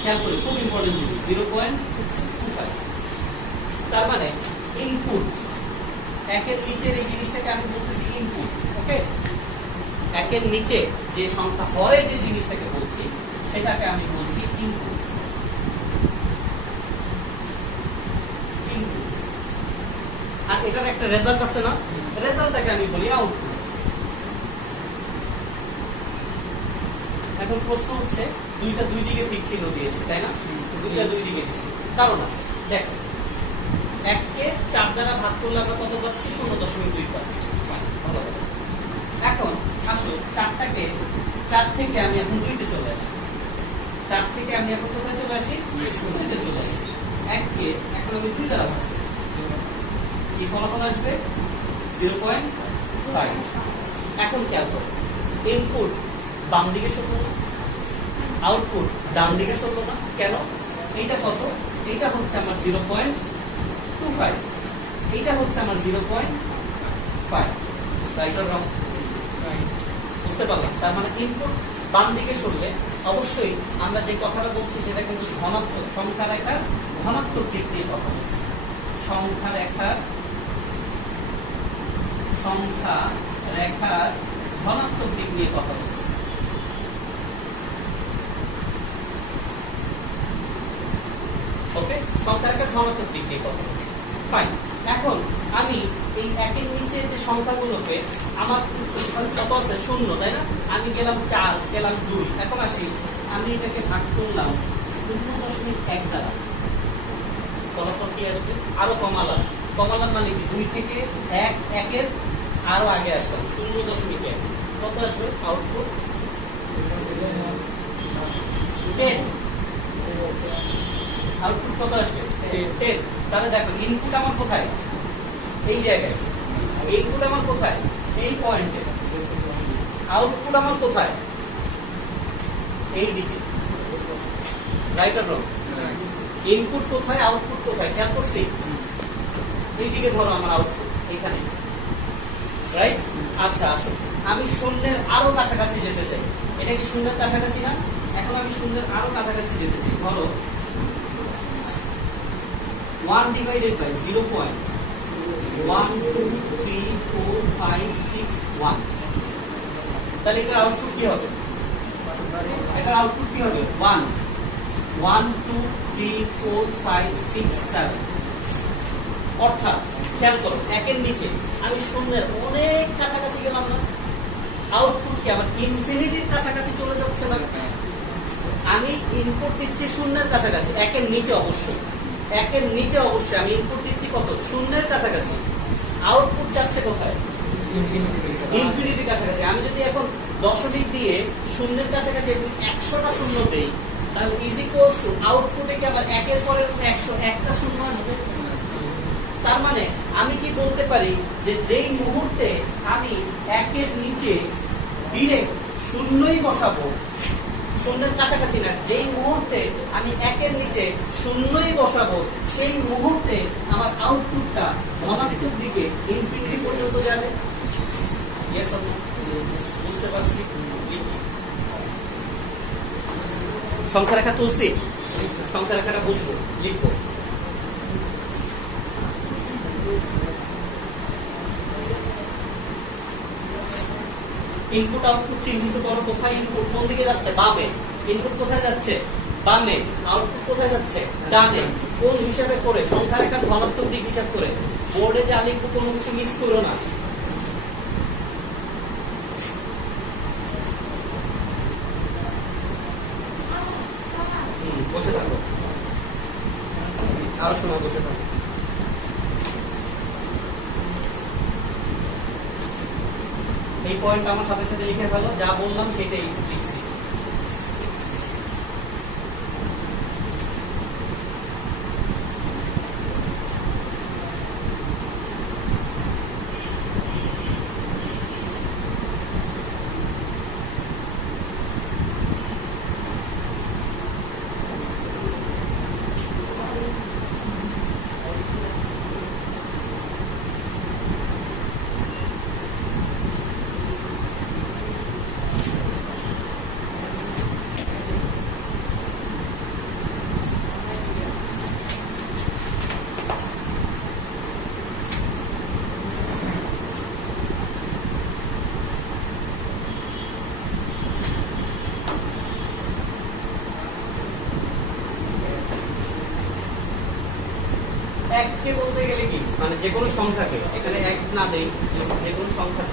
খেয়াল করি, খুব ইম্পর্টেন্ট জিনিস, 0.25। তার মানে ইনপুট, 1 এর নিচের এই জিনিসটাকে আমি বলতেছি ইনপুট। ওকে, 1 এর নিচে যে সংখ্যা হরে যে জিনিসটাকে বলছি সেটাকে আমি বলছি ইনপুট। আর এটার একটা রেজাল্ট আছে না, রেজাল্টটাকে আমি বলি আউটপুট। এখন প্রশ্ন হচ্ছে, দুইটা দুই দিকে ঠিক চিহ্ন দিয়েছে, তাই না? দুইটা দুই দিকে দিয়েছে, কারণ আছে। দেখো, 1 কে 4 দ্বারা ভাগ করলে আমরা কত পাচ্ছি? 0.2 পাচ্ছি। এখন আসো 4 থেকে আমি এখন 2তে চলে আসি। 4 থেকে আমি এখন কোথায় চলে আসি? 2তে চলে আসি। 1 কে এখন আমি 2 দ্বারা ভাগ করি, কি ফলাফল আসবে? 0.5। এখন খেয়াল করো, ইনপুট বাম দিকে সরলো না, আউটপুট ডান দিকে সরলো না। কেন? এইটা কত? এইটা হচ্ছে আমার 0.25, এইটা হচ্ছে আমার 0.5। Right or wrong? বুঝতে পারলাম? তার মানে ইনপুট বাম দিকে সরলে অবশ্যই আমরা যে কথাটা বলছি সেটা কিন্তু ধনাত্মক, সংখ্যা রেখার ধনাত্মক দিক দিয়ে কথা বলছি। সংখ্যা রেখার ধনাত্মক দিক নিয়ে কথা বলছি। ওকে, সংখ্যা রেখার ধনাত্মক দিক নিয়ে কথা বলছি। ফাইন। এখন আমি এই 1 এর নিচে যে সংখ্যাগুলোকে, আমার কত আছে? 0, তাই না? আমি গেলাম 4, গেলাম 2। এখন আসি, আমি এটাকে ভাগ করলাম 0.1 দ্বারা, ফলাফল কি আসবে? আরো কমালাম মানে কি? 2 থেকে 1 এর আরো আগে আসলাম, 0.1। কত আসবে আউটপুট? 10। আউটপুট কত আসবে? 10। তাহলে দেখো, ইনপুট আমার কোথায়? এই জায়গায়। ইনপুট আমার কোথায়? এই পয়েন্টে। আউটপুট আমার কোথায়? এই দিকে। Right or wrong? ইনপুট কোথায় আউটপুট কোথায় খেয়াল করছি? এইদিকে ধরো আমার আউটপুট এখানে, রাইট? আচ্ছা আসো, আমি শূন্যের আরো কাছাকাছি যেতে চাই। এটা কি শূন্যের কাছাকাছি না? এখন আমি শূন্যের আরো কাছাকাছি যেতে চাই। ধরো 1 ডিভাইডেড বাই 0.1234561, তাহলে এটার আউটপুট কি হবে? এটার আউটপুট কি হবে? 1 1 2 3 4 5 6 7। অর্থাৎ খেয়াল করো, একের নিচে আমি শূন্যের অনেক কাছাকাছি গেলাম না? আউটপুট কি আমার ইনফিনিটির কাছাকাছি চলে যাচ্ছে না? আমি ইনপুট দিচ্ছি শূন্যের কাছাকাছি, একের নিচে অবশ্যই, একের নিচে অবশ্যই আমি ইনপুট দিচ্ছি কত? শূন্যের কাছাকাছি। আউটপুট যাচ্ছে কোথায়? ইনফিনিটির কাছাকাছি। আমি যদি এখন দশমিক দিয়ে শূন্যের কাছাকাছি 100টা শূন্য দেই, তাহলে ইজ ইকুয়ালস টু আউটপুটে কি আমার একের পরে 100 একটা শূন্য আসবে? তার মানে আমি কি বলতে পারি যে যেই মুহূর্তে আমি একের নিচে ডিরেক্ট শূন্যই বসাবো, শূন্যের কাছাকাছি না, যেই মুহূর্তে আমি একের নিচে শূন্যই বসাবো, সেই মুহূর্তে আমার আউটপুটটা ধনাত্মক দিকে ইনফিনিটি পর্যন্ত যাবে। Yes or no? বুঝতে পারছি? সংখ্যা রেখা তুলছি, সংখ্যা রেখাটা বুঝবো, লিখবো। ইনপুট আউটপুট চিহ্নিত করো। কোথায় ইনপুট? কোন দিকে যাচ্ছে? বামে। ইনপুট কোথায় যাচ্ছে? বামে। আউটপুট কোথায় যাচ্ছে? ডানে। কোন হিসাবে করে? সংখ্যা রেখার ধনাত্মক দিক হিসাব করে। বোর্ডে যা লিখবো কোনো কিছু মিস করো না। বসে থাকো, আরো সময় বসে থাকো। এই পয়েন্ট আমার সাথে সাথে লিখে ফেলো, যা বললাম সেটাই লিখছি। এককে বলতে গেলে কি মানে যে কোনো সংখ্যাকে, এখানে এক না দেই, যে কোনো সংখ্যা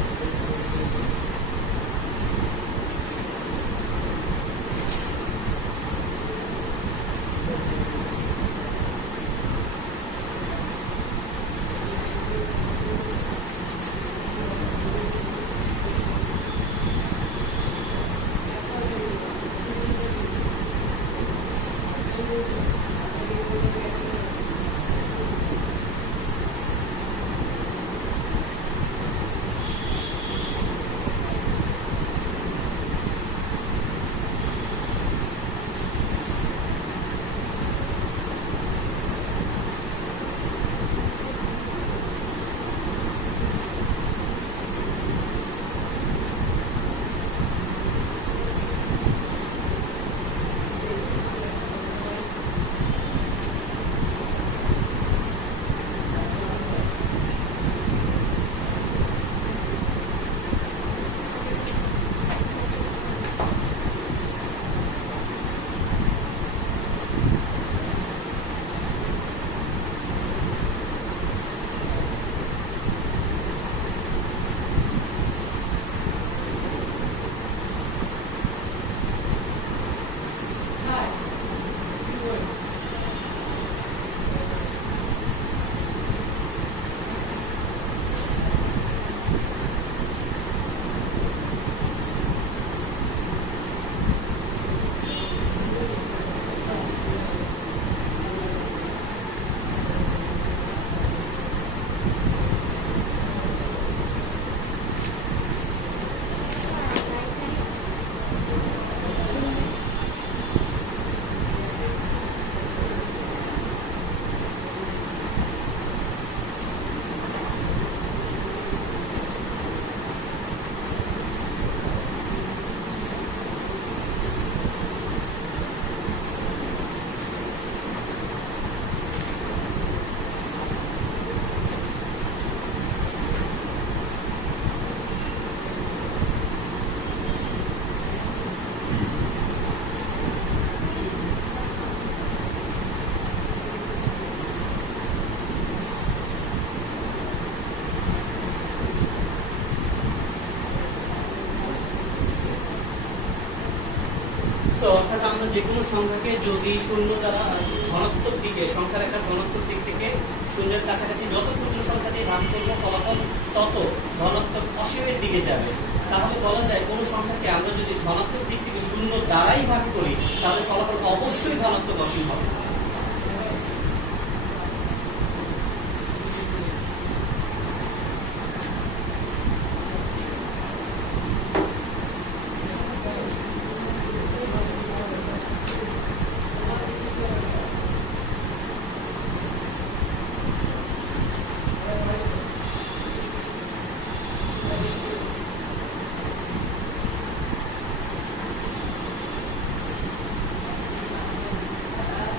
সো অর্থাৎ আমরা যে কোনো সংখ্যাকে যদি শূন্য দ্বারা ধনাত্মক দিকে সংখ্যার একটা ধনাত্মক দিক থেকে শূন্যের কাছাকাছি যত ক্ষুদ্র সংখ্যা দিয়ে ভাগ করবো ফলাফল তত ধনাত্মক অসীমের দিকে যাবে। তাহলে বলা যায় কোনো সংখ্যাকে আমরা যদি ধনাত্মক দিক থেকে শূন্য দ্বারাই ভাগ করি তাহলে ফলাফল অবশ্যই ধনাত্মক অসীম হবে।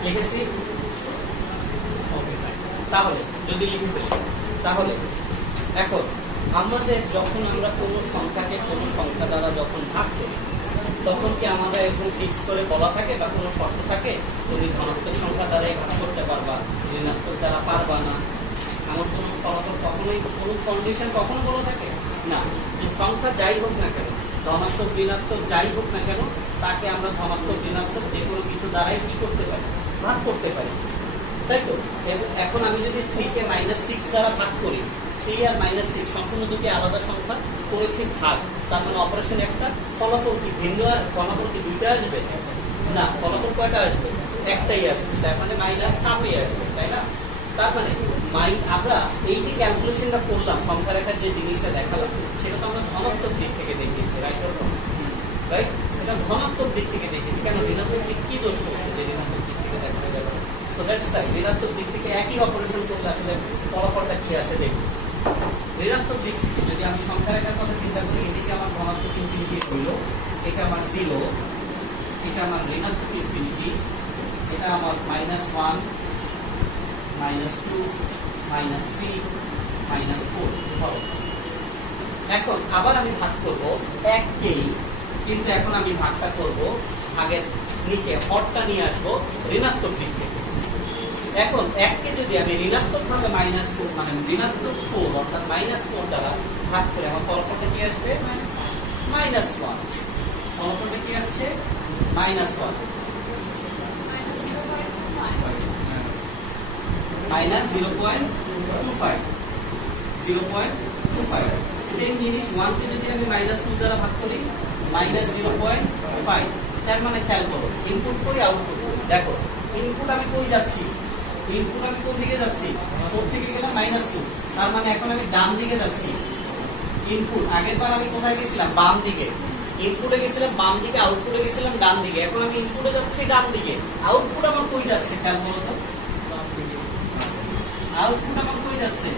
লিখেছি? তাহলে যদি লিখে ফেলি তাহলে এখন আমাদের যখন আমরা কোনো সংখ্যাকে কোনো সংখ্যা দ্বারা যখন ভাগ করি তখন কি আমাদের এরকম ফিক্স করে বলা থাকে বা কোনো শর্ত থাকে যদি ধনাত্মক সংখ্যা দ্বারাই ভাগ করতে পারবা, ঋণাত্মক দ্বারা পারবা না, এমন কোনো ফলাফল কখনোই কোনো কন্ডিশন কখনো বলা থাকে না। যে সংখ্যা যাই হোক না কেন, ধনাত্মক ঋণাত্মক যাই হোক না কেন, তাকে আমরা ধনাত্মক ঋণাত্মক যে কোনো কিছু দ্বারাই কি করতে পারি, ভাগ করতে পারি, তাই তো? এখন আমি যদি 3 কে -6 দ্বারা ভাগ করি, 3 আর -6 সম্পূর্ণ দুটি আলাদা সংখ্যা, করেছি ভাগ, তার মানে অপারেশন একটা, ফলাফল কি ভিন্ন? ফলাফল কি দুইটা আসবে না, ফলাফল কয়টা আসবে? একটাই আসবে, তার মানে -হাফই আসবে, তাই না? তার মানে আমরা এই যে ক্যালকুলেশনটা করলাম, সংখ্যা রেখার যে জিনিসটা দেখালাম সেটা তো আমরা ধনাত্মক দিক থেকে দেখিয়েছি, রাইট? রাইট, এটা ধনাত্মক দিক থেকে দেখিয়েছি। কেন ঋণাত্মক দিক কি দোষ করছে যে ঋণাত্মক দিক থেকে দেখা যাবে? সো দ্যাটস তাই ঋণাত্মক দিক থেকে একই অপারেশন করলে আসলে ফলাফলটা কি আসে দেখি। ঋণাত্মক দিক থেকে যদি আমি সংখ্যা রেখার কথা চিন্তা করি, এদিকে আমার ধনাত্মক ইনফিনিটি হইল, এটা আমার 0, এটা আমার ঋণাত্মক ইনফিনিটি, এটা আমার -1, -2, -3, -4 হবে। এখন আবার আমি ভাগ করব এককেই, কিন্তু এখন আমি ভাগটা করব ভাগের নিচে হরটা নিয়ে আসবো ঋণাত্মক দিক থেকে। এখন এককে যদি আমি ঋণাত্মক ভাবে -4 মানে ঋণাত্মক 4 অর্থাৎ -4 দ্বারা ভাগ করে আমার ফলাফলটা কি আসবে? -1। ফলাফলটা কি আসছে? -1 -0.25 সেম জিনিস 1 কে যদি আমি -2 দ্বারা ভাগ করি -0.5। তার মানে খেয়াল করো ইনপুট করি আউটপুট করি, দেখো ইনপুট আমি কই যাচ্ছি, ইনপুট আমি কোন দিকে যাচ্ছি? 4 থেকে গেলাম -2, তার মানে এখন আমি ডান দিকে যাচ্ছি। ইনপুট আগের বার আমি কোথায় গেছিলাম? বাম দিকে। ইনপুটে গেছিলাম বাম দিকে, আউটপুটে গেছিলাম ডান দিকে। এখন আমি ইনপুটে যাচ্ছি ডান দিকে, আউটপুট আমার কই যাচ্ছে? খেয়াল করো তো, আউটপুট আমার কই যাচ্ছে?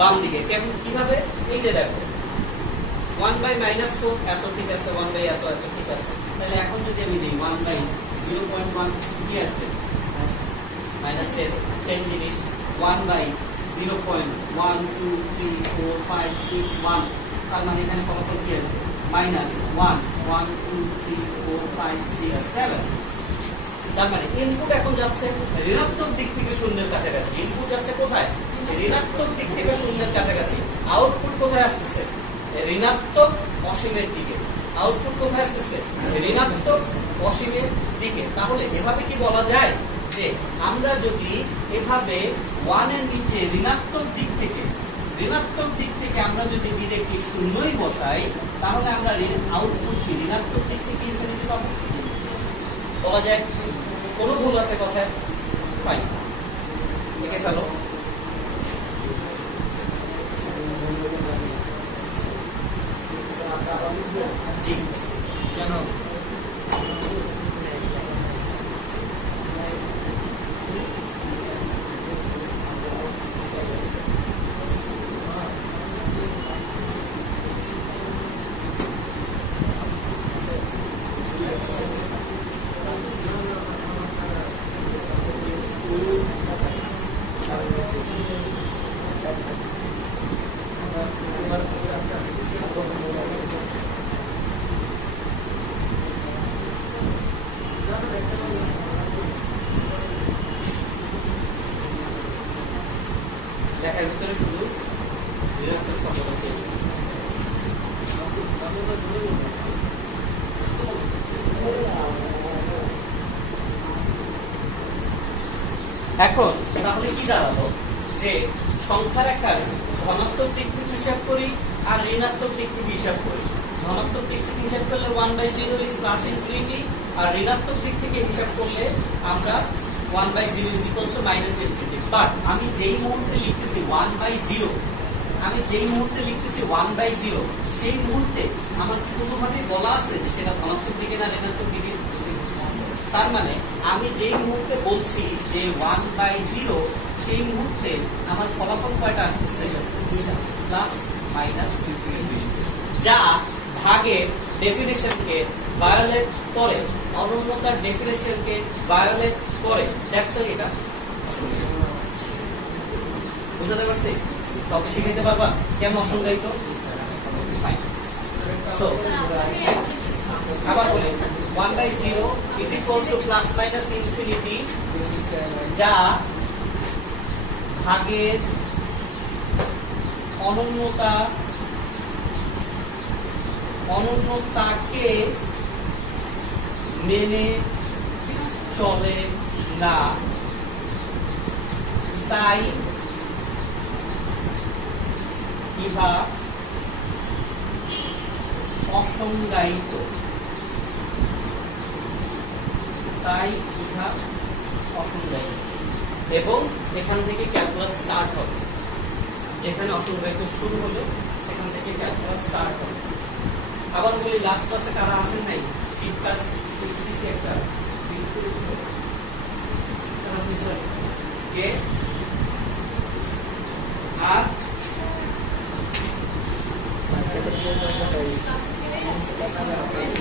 বাম দিকে। কেমন কিভাবে? এই যে দেখো 1/-4 এত ঠিক আছে, 1/, এত ঠিক আছে। তাহলে এখন যদি আমি দিই 1/0.1 কি আসবে? -10। সেম জিনিস 1/0.1 2 3 4 5 6 1, তার মানে এখানে ফলাফল কি আসবে? -1 1 2 3 4 5 6 7। তার মানে ইনপুট এখন যাচ্ছে ঋণাত্মক দিক থেকে শূন্যের কাছাকাছি। ইনপুট যাচ্ছে কোথায়? ঋণাত্মক দিক থেকে শূন্যের কাছাকাছি। আউটপুট কোথায় আসতেছে? ঋণাত্মক অসীমের দিকে। আউটপুট কোথায় আসতেছে? ঋণাত্মক অসীমের দিকে। তাহলে এভাবে কি বলা যায় যে আমরা যদি এভাবে 1 এর নিচে ঋণাত্মক দিক থেকে আমরা যদি ডিরেক্টলি শূন্যই বসাই তাহলে আমরা আউটপুট কি ঋণাত্মক দিক থেকে ইনফিনিটি পাবো? বলা যায়। কোনো ভুল আছে কথায়? ফাইন, লিখে ফেলো। জি কেন? লেখার ভিতরে শুধু ঋণাত্মক শব্দ আছে। এখন তাহলে কি দাঁড়ালো যে সংখ্যার আকারে ধনাত্মক দিক থেকে হিসাব করি আর ঋণাত্মক দিক থেকে হিসাব করি। ধনাত্মক দিক থেকে হিসাব করলে 1/0 ইজ প্লাস ইনফিনিটি, আর ঋণাত্মক দিক থেকে হিসাব করলে আমরা 1/0 is equals to minus infinity. But আমি যেই মুহূর্তে লিখতেছি 1/0, আমি যেই মুহূর্তে লিখতেছি 1/0, সেই মুহূর্তে আমার কোনোভাবে বলা আছে যে সেটা ধনাত্মক দিকে না ঋণাত্মক দিকে। তার মানে আমি যেই মুহূর্তে বলছি যে 1/0, সেই মুহূর্তে আমার ফলাফল কয়টা আসতেছে? প্লাস মাইনাস ইনফিনিটি, যা ভাগের ডেফিনেশনকে ভায়োলেট করে, অনন্যতার ডেফিনেশনকে ভায়োলেট করে। দ্যাটস হোয়াই এটা বুঝতে পারছি। তবে শিখাইতে পারবা কেমন অসংজ্ঞায়িত? সো আবার বলি 1/0 is equal to plus minus infinity, যা ভাগের অনন্যতাকে মেনে চলে না, তাই ইহা অসংজ্ঞায়িত। এবং এখান থেকে ক্যালকুলাস স্টার্ট হবে। যেখানে অসংজ্ঞায়িত শুরু হলো সেখান থেকে ক্যালকুলাস স্টার্ট হবে। আবার বলি, লাস্ট ক্লাসে কারা আসেন নাই? চিফ ক্লাস একটা কে আর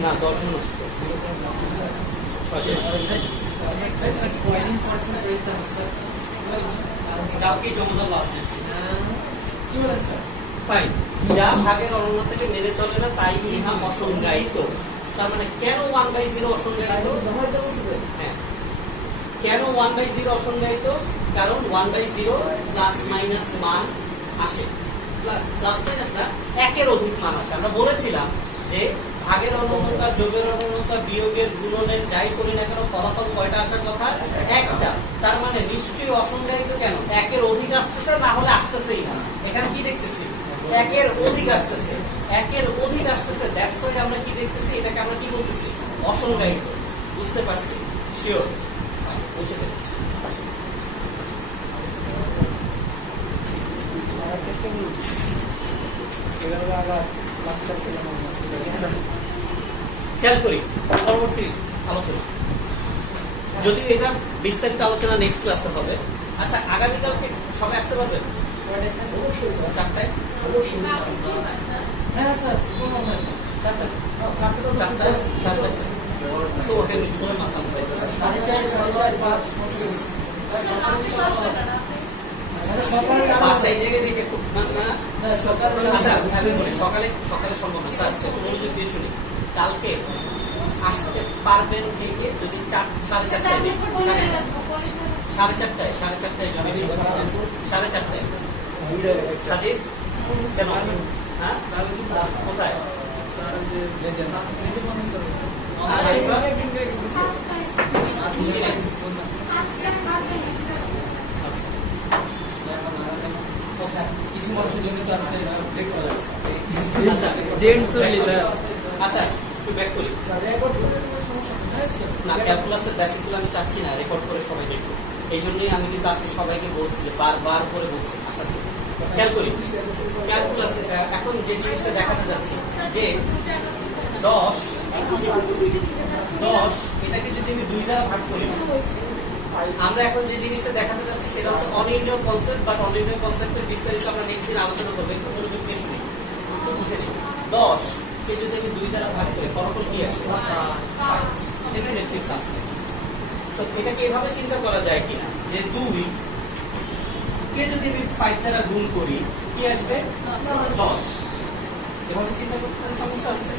না 10 কালকে জমা লাস্ট কি বলেন স্যার? ফাইন, যা ভাগের অনন্যতাকে মেনে চলে না তাই ইহা অসংজ্ঞায়িত। তার মানে কেন 1/0 অসংজ্ঞায়িত? হ্যাঁ, কেন 1/0 অসংজ্ঞায়িত? কারণ 1/0 প্লাস মাইনাস মান আসে, প্লাস মাইনাস না, একের অধিক মান আসে। আমরা বলেছিলাম যে ভাগের অনন্যতা, যোগের অনন্যতা, বিয়োগের, গুণনের যাই করি না কেন ফলাফল কয়টা আসার কথা? একটা। তার মানে নিশ্চয়ই অসংজ্ঞায়িত। কেন? একের অধিক আসতেছে, না হলে আসতেছেই না। এখানে কি দেখতেছি? একের অধিক আসতেছে, একের অধিক আসতেছে। দ্যাটস হোয়াই আমরা কি দেখতেছি? এটাকে আমরা কি বলতেছি? অসংজ্ঞায়িত। বুঝতে পারছি? শিওর? বুঝে গেল? খেয়াল করি পরবর্তী আলোচনা, যদি এটা বিস্তারিত আলোচনা নেক্সট ক্লাসে হবে। আচ্ছা, আগামীকালকে সবাই আসতে পারবেন? 4টায়? হ্যাঁ স্যার, 4টায়। তো ওদের সময় মাথা মুটাইতেছে। 4:30 বাসায় জেগে দেখে খুব না। আচ্ছা, আমি বলি সকালে সম্ভব না স্যার, একটু মনোযোগ দিয়ে শুনি। কালকে আসতে পারবেন থেকে যদি 4:30টায় 4:30টায় সাজিদ কেন? হ্যাঁ, কোথায়? কিছু মানুষের জন্য তো আছে আচ্ছা, একটু ব্যাক করি না। ক্যালকুলাসের বেসিকগুলো আমি চাচ্ছি না রেকর্ড করে সবাই দেখবো। এই জন্যই আমি কিন্তু আজকে সবাইকে বলছি যে বারবার করে বলছি আসার জন্য। খেয়াল করি ক্যালকুলাসে এখন যে জিনিসটা দেখাতে যাচ্ছি যে 10 এটাকে যদি আমি 2 দ্বারা ভাগ করি, আমরা এখন যে জিনিসটা দেখাতে যাচ্ছি সেটা হচ্ছে অনির্ণয় কনসেপ্ট। বাট অনির্ণয় কনসেপ্টের বিস্তারিত আমরা নেক্সট দিন আলোচনা করবো। একটু মনোযোগ দিয়ে শুনি, একটু বুঝে নিই। 10 কে যদি আমি 2 দ্বারা ভাগ করি ফলাফল কি আসে? এটাকে এভাবে চিন্তা করা যায় কিনা যে 2 কে যদি আমি 5 দ্বারা গুণ করি কি আসবে? 10। এভাবে চিন্তা করতে সমস্যা আছে?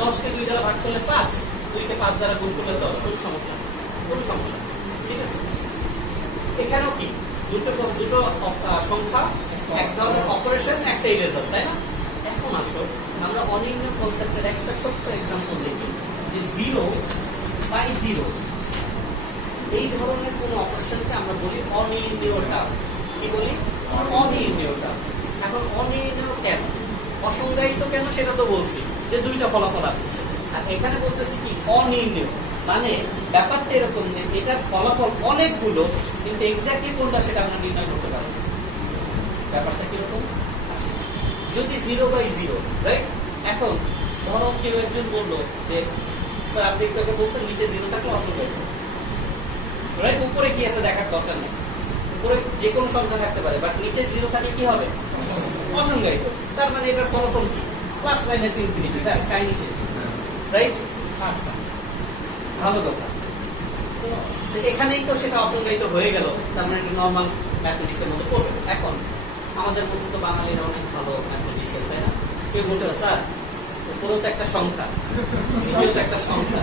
10 কে 2 দ্বারা ভাগ করলে 5, 2 কে 5 দ্বারা গুণ করলে 10। কোনো সমস্যা? কোনো সমস্যা, ঠিক আছে। এখানেও কি দুটো সংখ্যা, এক ধরনের অপারেশন, একটাই রেজাল্ট, তাই না? এখন আসো আমরা অনির্ণয় কনসেপ্টের একটা ছোট্ট এক্সাম্পল দেখি যে 0/0 এই ধরনের কোন অপারেশনকে আমরা বলি অনির্ণীয় টার্ম। কি বলি? অনির্ণীয় টার্ম। এখন অনির্ণীয় কেন, অসংজ্ঞায়িত কেন সেটা তো বলছি যে দুইটা ফলাফল আসছে, আর এখানে বলতেছি কি অনির্ণীয়, মানে ব্যাপারটা এরকম যে এটার ফলাফল অনেকগুলো কিন্তু এক্স্যাক্টলি কোনটা সেটা আমরা নির্ণয় করতে পারি। ব্যাপারটা কিরকম? যদি 0/0, রাইট? এখন ধরো কেউ একজন বললো যে স্যার আপনি একটু আগে বলছেন নিচে 0 থাকলে অসংজ্ঞায়িত, রাইট? উপরে কি আছে দেখার দরকার নেই, উপরে যে কোনো সংখ্যা থাকতে পারে, বাট নিচে 0 থাকলে কি হবে? অসংজ্ঞায়িত। তার মানে এটার ফলাফল কি? প্লাস মাইনাস ইনফিনিটি, ব্যাস কাহিনী শেষ, রাইট? আচ্ছা, ভালো কথা। তো এখানেই তো সেটা অসংজ্ঞায়িত হয়ে গেল, তার মানে এটা নর্মাল ম্যাথমেটিক্সের মতো পড়বে। এখন আমাদের মধ্যে তো বাঙালিরা অনেক ভালো ম্যাথমেটিশিয়ান, তাই না? কেউ বলছে স্যার উপরেও তো একটা সংখ্যা, নিচেও তো একটা সংখ্যা,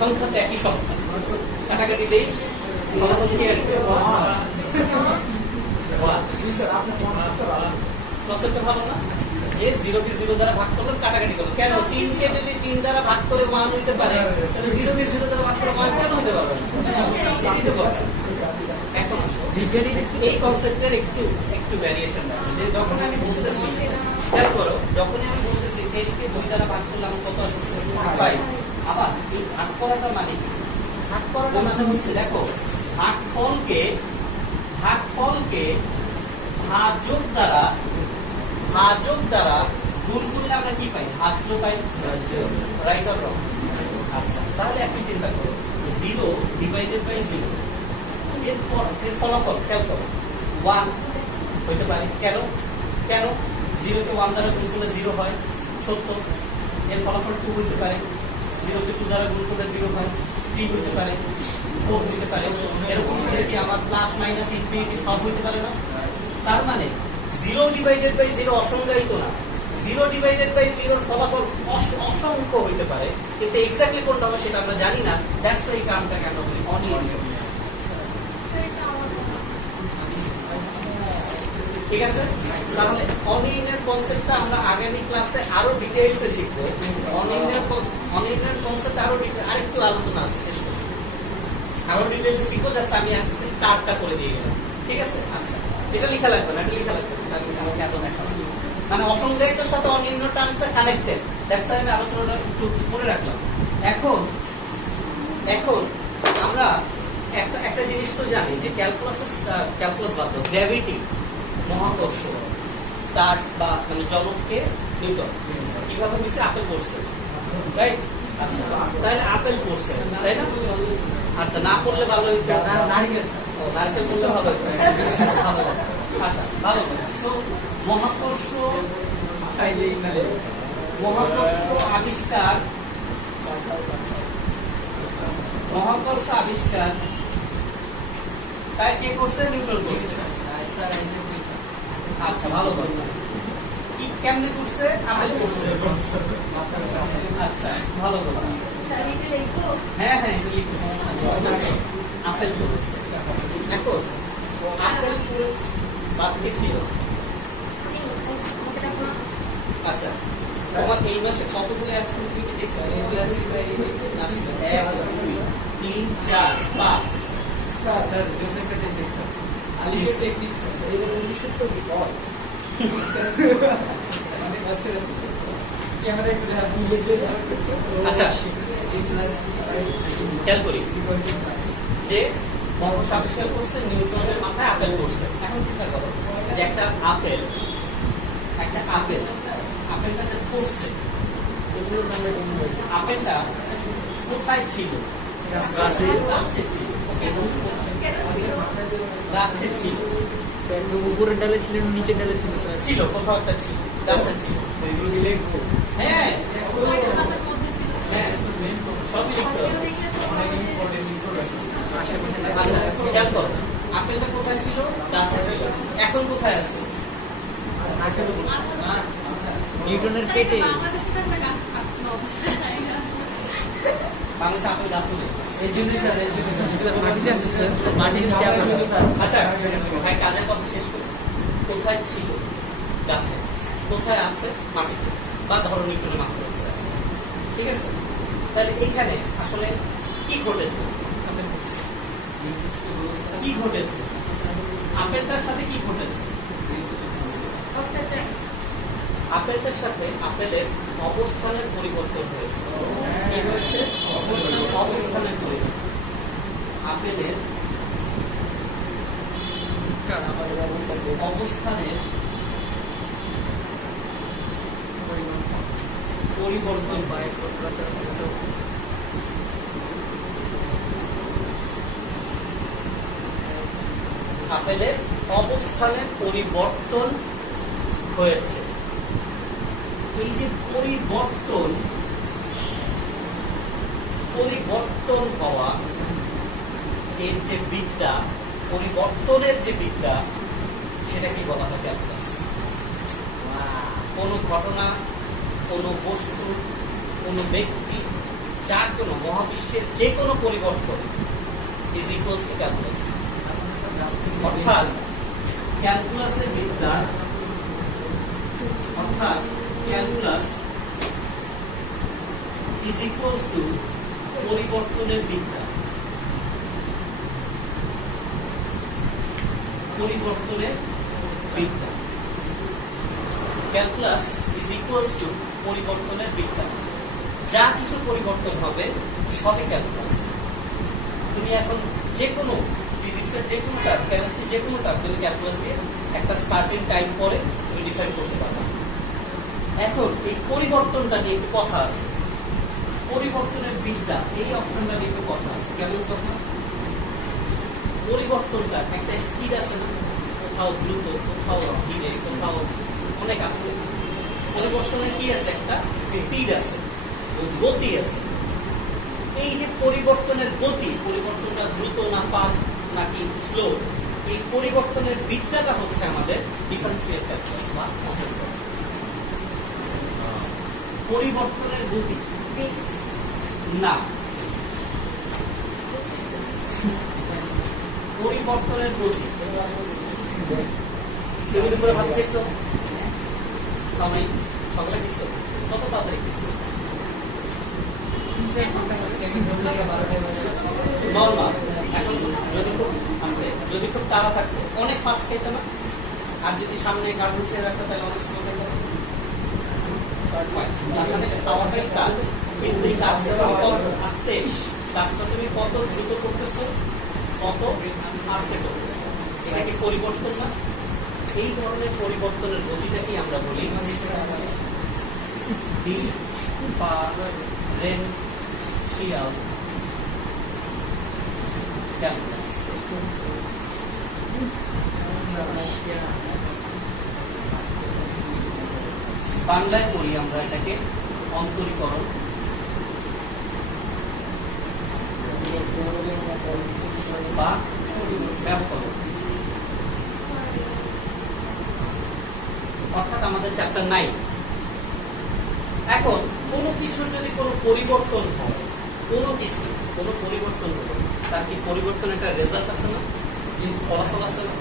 সংখ্যা তো একই সংখ্যা, কাটাকাটি দেই ফলাফল কি আসবে? কনসেপ্টটা ভালো না? যে 0 কে 0 দ্বারা ভাগ করলাম, কাটাকাটি করলাম। কেন? 3 কে যদি 3 দ্বারা ভাগ করে 1 হইতে পারে, তাহলে 0 কে 0 দ্বারা ভাগ করে 1 কেন হতে পারবে না? সেটাই তো কথা। এখন আসো, এই কনসেপ্টের একটু ভ্যারিয়েশন আছে, যে যখন আমি বলতেছি, খেয়াল করো, যখনই আমি বলতেছি 10 কে 2 দ্বারা ভাগ করলাম কত আসছে? 5। আবার এই ভাগ করাটা মানে কি? ভাগ করাটা মানে হচ্ছে, দেখো, ভাগফলকে ভাজক দ্বারা গুণ করলে আমরা কি পাই? ভাজ্য পাই, রাইট অর রং? আচ্ছা, তাহলে আপনি চিন্তা করো 0 ডিভাইডেড বাই 0, এরপর এর ফলাফল খেয়াল করো 1 হইতে পারে। কেন? 0 কে 1 দ্বারা গুণ করলে 0 হয়, সত্য। এর ফলাফল 2 হইতে পারে। 0 কে 2 দ্বারা গুণ করলে 0 হয়, 3 হইতে পারে, 4 হইতে পারে। এরকম কি আমার প্লাস মাইনাস ইনফিনিটি সব হইতে পারে না? তার মানে 0 ডিভাইডেড বাই 0 অসংজ্ঞায়িত না। 0 ডিভাইডেড বাই 0 ফলাফল অসংখ্য হইতে পারে, কিন্তু এক্স্যাক্টলি কোনটা হবে সেটা আমরা জানি না। দ্যাটস এই টার্মটাকে আমরা বলি অনির্ণীয়। ঠিক আছে? তাহলে অনির্ণয়ের কনসেপ্টটা আমরা আগামী ক্লাসে আরো ডিটেইলসে শিখব। অনির্ণয়ের কনসেপ্ট আরেকটু আলোচনা আছে, শেষ করব, আরো ডিটেইলসে শিখবো। জাস্ট আমি আজকে স্টার্টটা করে দিয়ে গেলাম। ঠিক আছে? আচ্ছা, এটা লেখা লাগবে না, এটা লেখা লাগবে না, আমাকে এত দেখা মানে অসংজ্ঞায়িতর সাথে অনির্ণয় টার্মসটা কানেক্টেড। দ্যাটস আমি আলোচনাটা একটু করে রাখলাম। এখন আমরা একটা জিনিস তো জানি যে ক্যালকুলাস বাদ দাও, গ্র্যাভিটি, মহাকর্ষ, স্টার্ট বা মানে জনককে নিউটন কিভাবে হয়েছে? আপেল পড়ছে, রাইট? আচ্ছা, তাহলে আপেল পড়ছে, তাই না? আচ্ছা, না পড়লে ভালো হইতো, নারকেল পড়লে ভালো হইতো। আচ্ছা, ভালো। সো মহাকর্ষ আবিষ্কার তাই কে করছে? নিউটন করছে। আচ্ছা, ভালো কথা। কি কেমনে করছে? আপেল করছে। আচ্ছা, ভালো কথা। হ্যাঁ, এটা লিখো, সমস্যা নেই। আপেল করেছে। এখন আপেল করে বাদ ছিল। আচ্ছা, তোমার এই মাসে কতগুলো অ্যাবসেন্ট দেখছো? 1 2 3 4 5। স্যার জোসেফের টেকনিক, স্যার আলিফের টেকনিক, স্যার এবার ইংলিশের তো বিকল মানে বুঝতে পারছি ক্যামেরা একটু দেখা বুঝে। আচ্ছা, এই ক্লাস খেয়াল করি যে মহাকর্ষ আবিষ্কার করছে, নিউটনের মাথায় আপেল করছে। এখন চিন্তা করো যে একটা আপেলটা যে পড়ছে, আপেলটা কোথায় ছিল? গাছে ছিল। উপরের ডালে ছিল, নিচের ডালে ছিল, ছিল কোথাও একটা ছিল, গাছে ছিল। হ্যাঁ, সবই লিখতে হবে। আচ্ছা, খেয়াল করো, আপেলটা কোথায় ছিল? গাছে ছিল। এখন কোথায় আছে? নিউটনের পেটে। বাংলাদেশে আপেল গাছও নেই। এই জন্যই স্যার, মাটিতে আছে স্যার, মাটির নিচে আপেল। আচ্ছা ভাই, কাজের কথা শেষ করি। কোথায় ছিল? গাছে। কোথায় আছে? মাটিতে, বা ধরো নিউটনের মাথার উপরে আছে। ঠিক আছে? তাহলে এখানে আসলে কি ঘটেছে? কি ঘটেছে? আপেলটার সাথে কি ঘটেছে? আপেলটার সাথে আপেলের অবস্থানের পরিবর্তন হয়েছে। কি হয়েছে? অবস্থানের পরিবর্তন। আপেলের অবস্থানের পরিবর্তন হয়েছে। আপেলের অবস্থানের পরিবর্তন হয়েছে। এই যে পরিবর্তন হওয়া, এর যে বিদ্যা, পরিবর্তনের যে বিদ্যা, সেটাকে বলা হয় ক্যালকুলাস। কোন ঘটনা, কোন বস্তু, কোন ব্যক্তি, যা কোনো মহাবিশ্বের যে কোনো পরিবর্তন ইজ ইকুয়াল টু ক্যালকুলাস। অর্থাৎ ক্যালকুলাসের বিদ্যা, অর্থাৎ ক্যালকুলাস ইজ ইকুয়াল টু পরিবর্তনের বিদ্যা। পরিবর্তনের বিদ্যা। ক্যালকুলাস ইজ ইকুয়াল টু পরিবর্তনের বিদ্যা। যা কিছু পরিবর্তন হবে সবই ক্যালকুলাস। তুমি এখন যে কোনো ফিজিক্সের যে কোনো টার্ম, কেমিস্ট্রির যে কোনো টার্ম তুমি ক্যালকুলাস দিয়ে একটা সার্টেন টাইম পরে তুমি ডিফাইন করতে পারবে। এখন এই পরিবর্তনটা নিয়ে একটু কথা আছে। পরিবর্তনের বিদ্যা, এই অপশনটা নিয়ে একটু কথা আছে। কেমন কথা? পরিবর্তনটা একটা স্পিড আছে না, কোথাও দ্রুত, কোথাও ধীরে, কোথাও অনেক আছে। পরিবর্তনের কি আছে? একটা স্পিড আছে, গতি আছে। এই যে পরিবর্তনের গতি, পরিবর্তনটা দ্রুত না ফাস্ট নাকি স্লো, এই পরিবর্তনের বিদ্যাটা হচ্ছে আমাদের ডিফারেন্সিয়াল ক্যালকুলাস বা অন্তর্গত। পরিবর্তনের গতি না, পরিবর্তনের গতি। তুমি দুপুরে ভাত খেয়েছো? সবাই সকালে খেয়েছো? কত তাড়াতাড়ি খেয়েছো? নর্মাল। এখন যদি খুব আস্তে, যদি খুব তাড়া থাকতো অনেক ফাস্ট খেতে না, আর যদি সামনে কার্টুন ছেড়ে রাখতো তাহলে অনেক সময় খেতে না। খাওয়াটাই কাজ, কিন্তু এই কাজটা আস্তে, কাজটা তুমি কত দ্রুত করতেছো, কত আস্তে করতেছো, এটা কি পরিবর্তন না? এই ধরনের পরিবর্তনের গতিটাকেই আমরা বলি ডিফারেনশিয়াল ক্যালকুলাস। বাংলায় বলি আমরা এটাকে অন্তরীকরণ বা ব্যাপকরণ। অর্থাৎ আমাদের চ্যাপ্টার 9। এখন কোনো কিছুর যদি কোনো পরিবর্তন হয়, কোনো কিছু কোনো পরিবর্তন হলো, তার কি পরিবর্তন একটা রেজাল্ট আছে না, ফলাফল আছে না?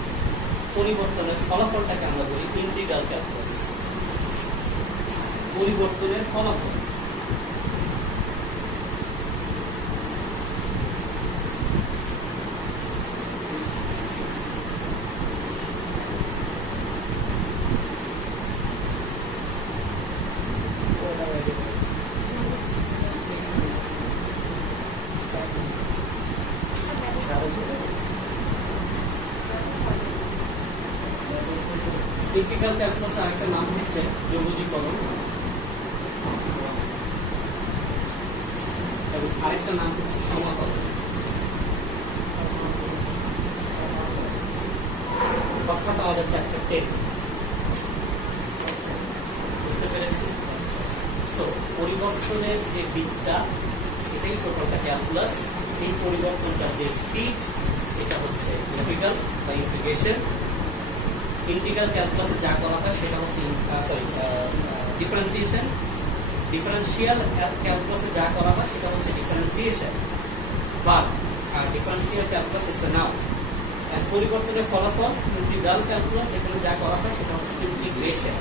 পরিবর্তনের ফলাফলটাকে আমরা বলি ইন্টিগ্রাল ক্যালকুলাস। পরিবর্তনের ফলাফল। ইন্টিগ্রাল ক্যালকুলাস আরেকটা নাম হচ্ছে যৌগীকরণ, এবং আরেকটা নাম হচ্ছে সমাকলন। অর্থাৎ আমাদের চ্যাপ্টার 10। বুঝতে পেরেছি? সো পরিবর্তনের যে বিদ্যা, এটাই টোটালটা ক্যালকুলাস। এই পরিবর্তনটার যে স্পিড, এটা হচ্ছে ইন্টিগ্রাল বা ইন্টিগ্রেশন। ইন্টিগ্রাল ক্যালকুলাসে যা করা হয় সেটা হচ্ছে ডিফারেন্সিয়েশন। ডিফারেন্সিয়াল ক্যালকুলাসে যা করা হয় সেটা হচ্ছে differentiation. But differential calculus is a noun. And পরিবর্তনের ফলাফল ইন্টিগ্রাল ক্যালকুলাস, এখানে যা করা হয় সেটা হচ্ছে ইন্টিগ্রেশন।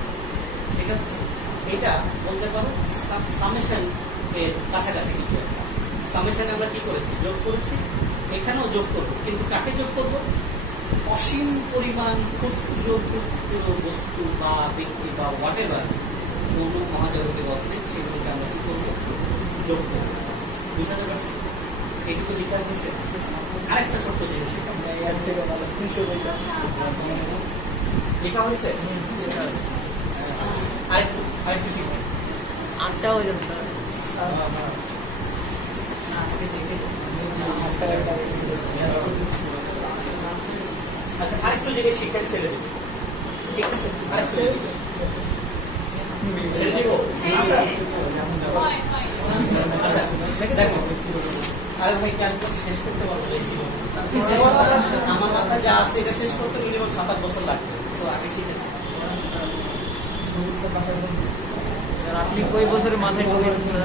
ঠিক আছে? এটা বলতে পারো সামেশন এর কাছাকাছি কিছু একটা। সামেশনে আমরা কি করেছি? যোগ করেছি। এখানেও যোগ করবো, কিন্তু কাকে যোগ করবো? অসীম পরিমাণ ক্ষুদ্র ক্ষুদ্র বস্তু বা ব্যক্তি বা হোয়াট এভার কোন মহাজগতে অবজেক্ট, সেগুলোকে আমরা কি করবো? যোগ করবো। বুঝাতে পারছি? এটুকু লেখা হয়েছে। আরেকটা ছোট্ট জিনিস লেখা হয়েছে, আরেকটু শিখবে। 8টা হয়ে যাবে স্যার। আজকে থেকে আচ্ছা, আরেকটু জায়গায় শিক্ষা ছেড়ে দেবো, ঠিক আছে? আরেকটু ছেড়ে দেবো। আচ্ছা দেখো, আরে ভাই ক্যাম্পাস শেষ করতে পারবো না এই জীবন। আমার মাথা যা আছে এটা শেষ করতে মিনিমাম 7-8 বছর লাগবে। তো আগে শিখে স্যার আপনি কই বছরের মাথায় ঢুকেছেন স্যার?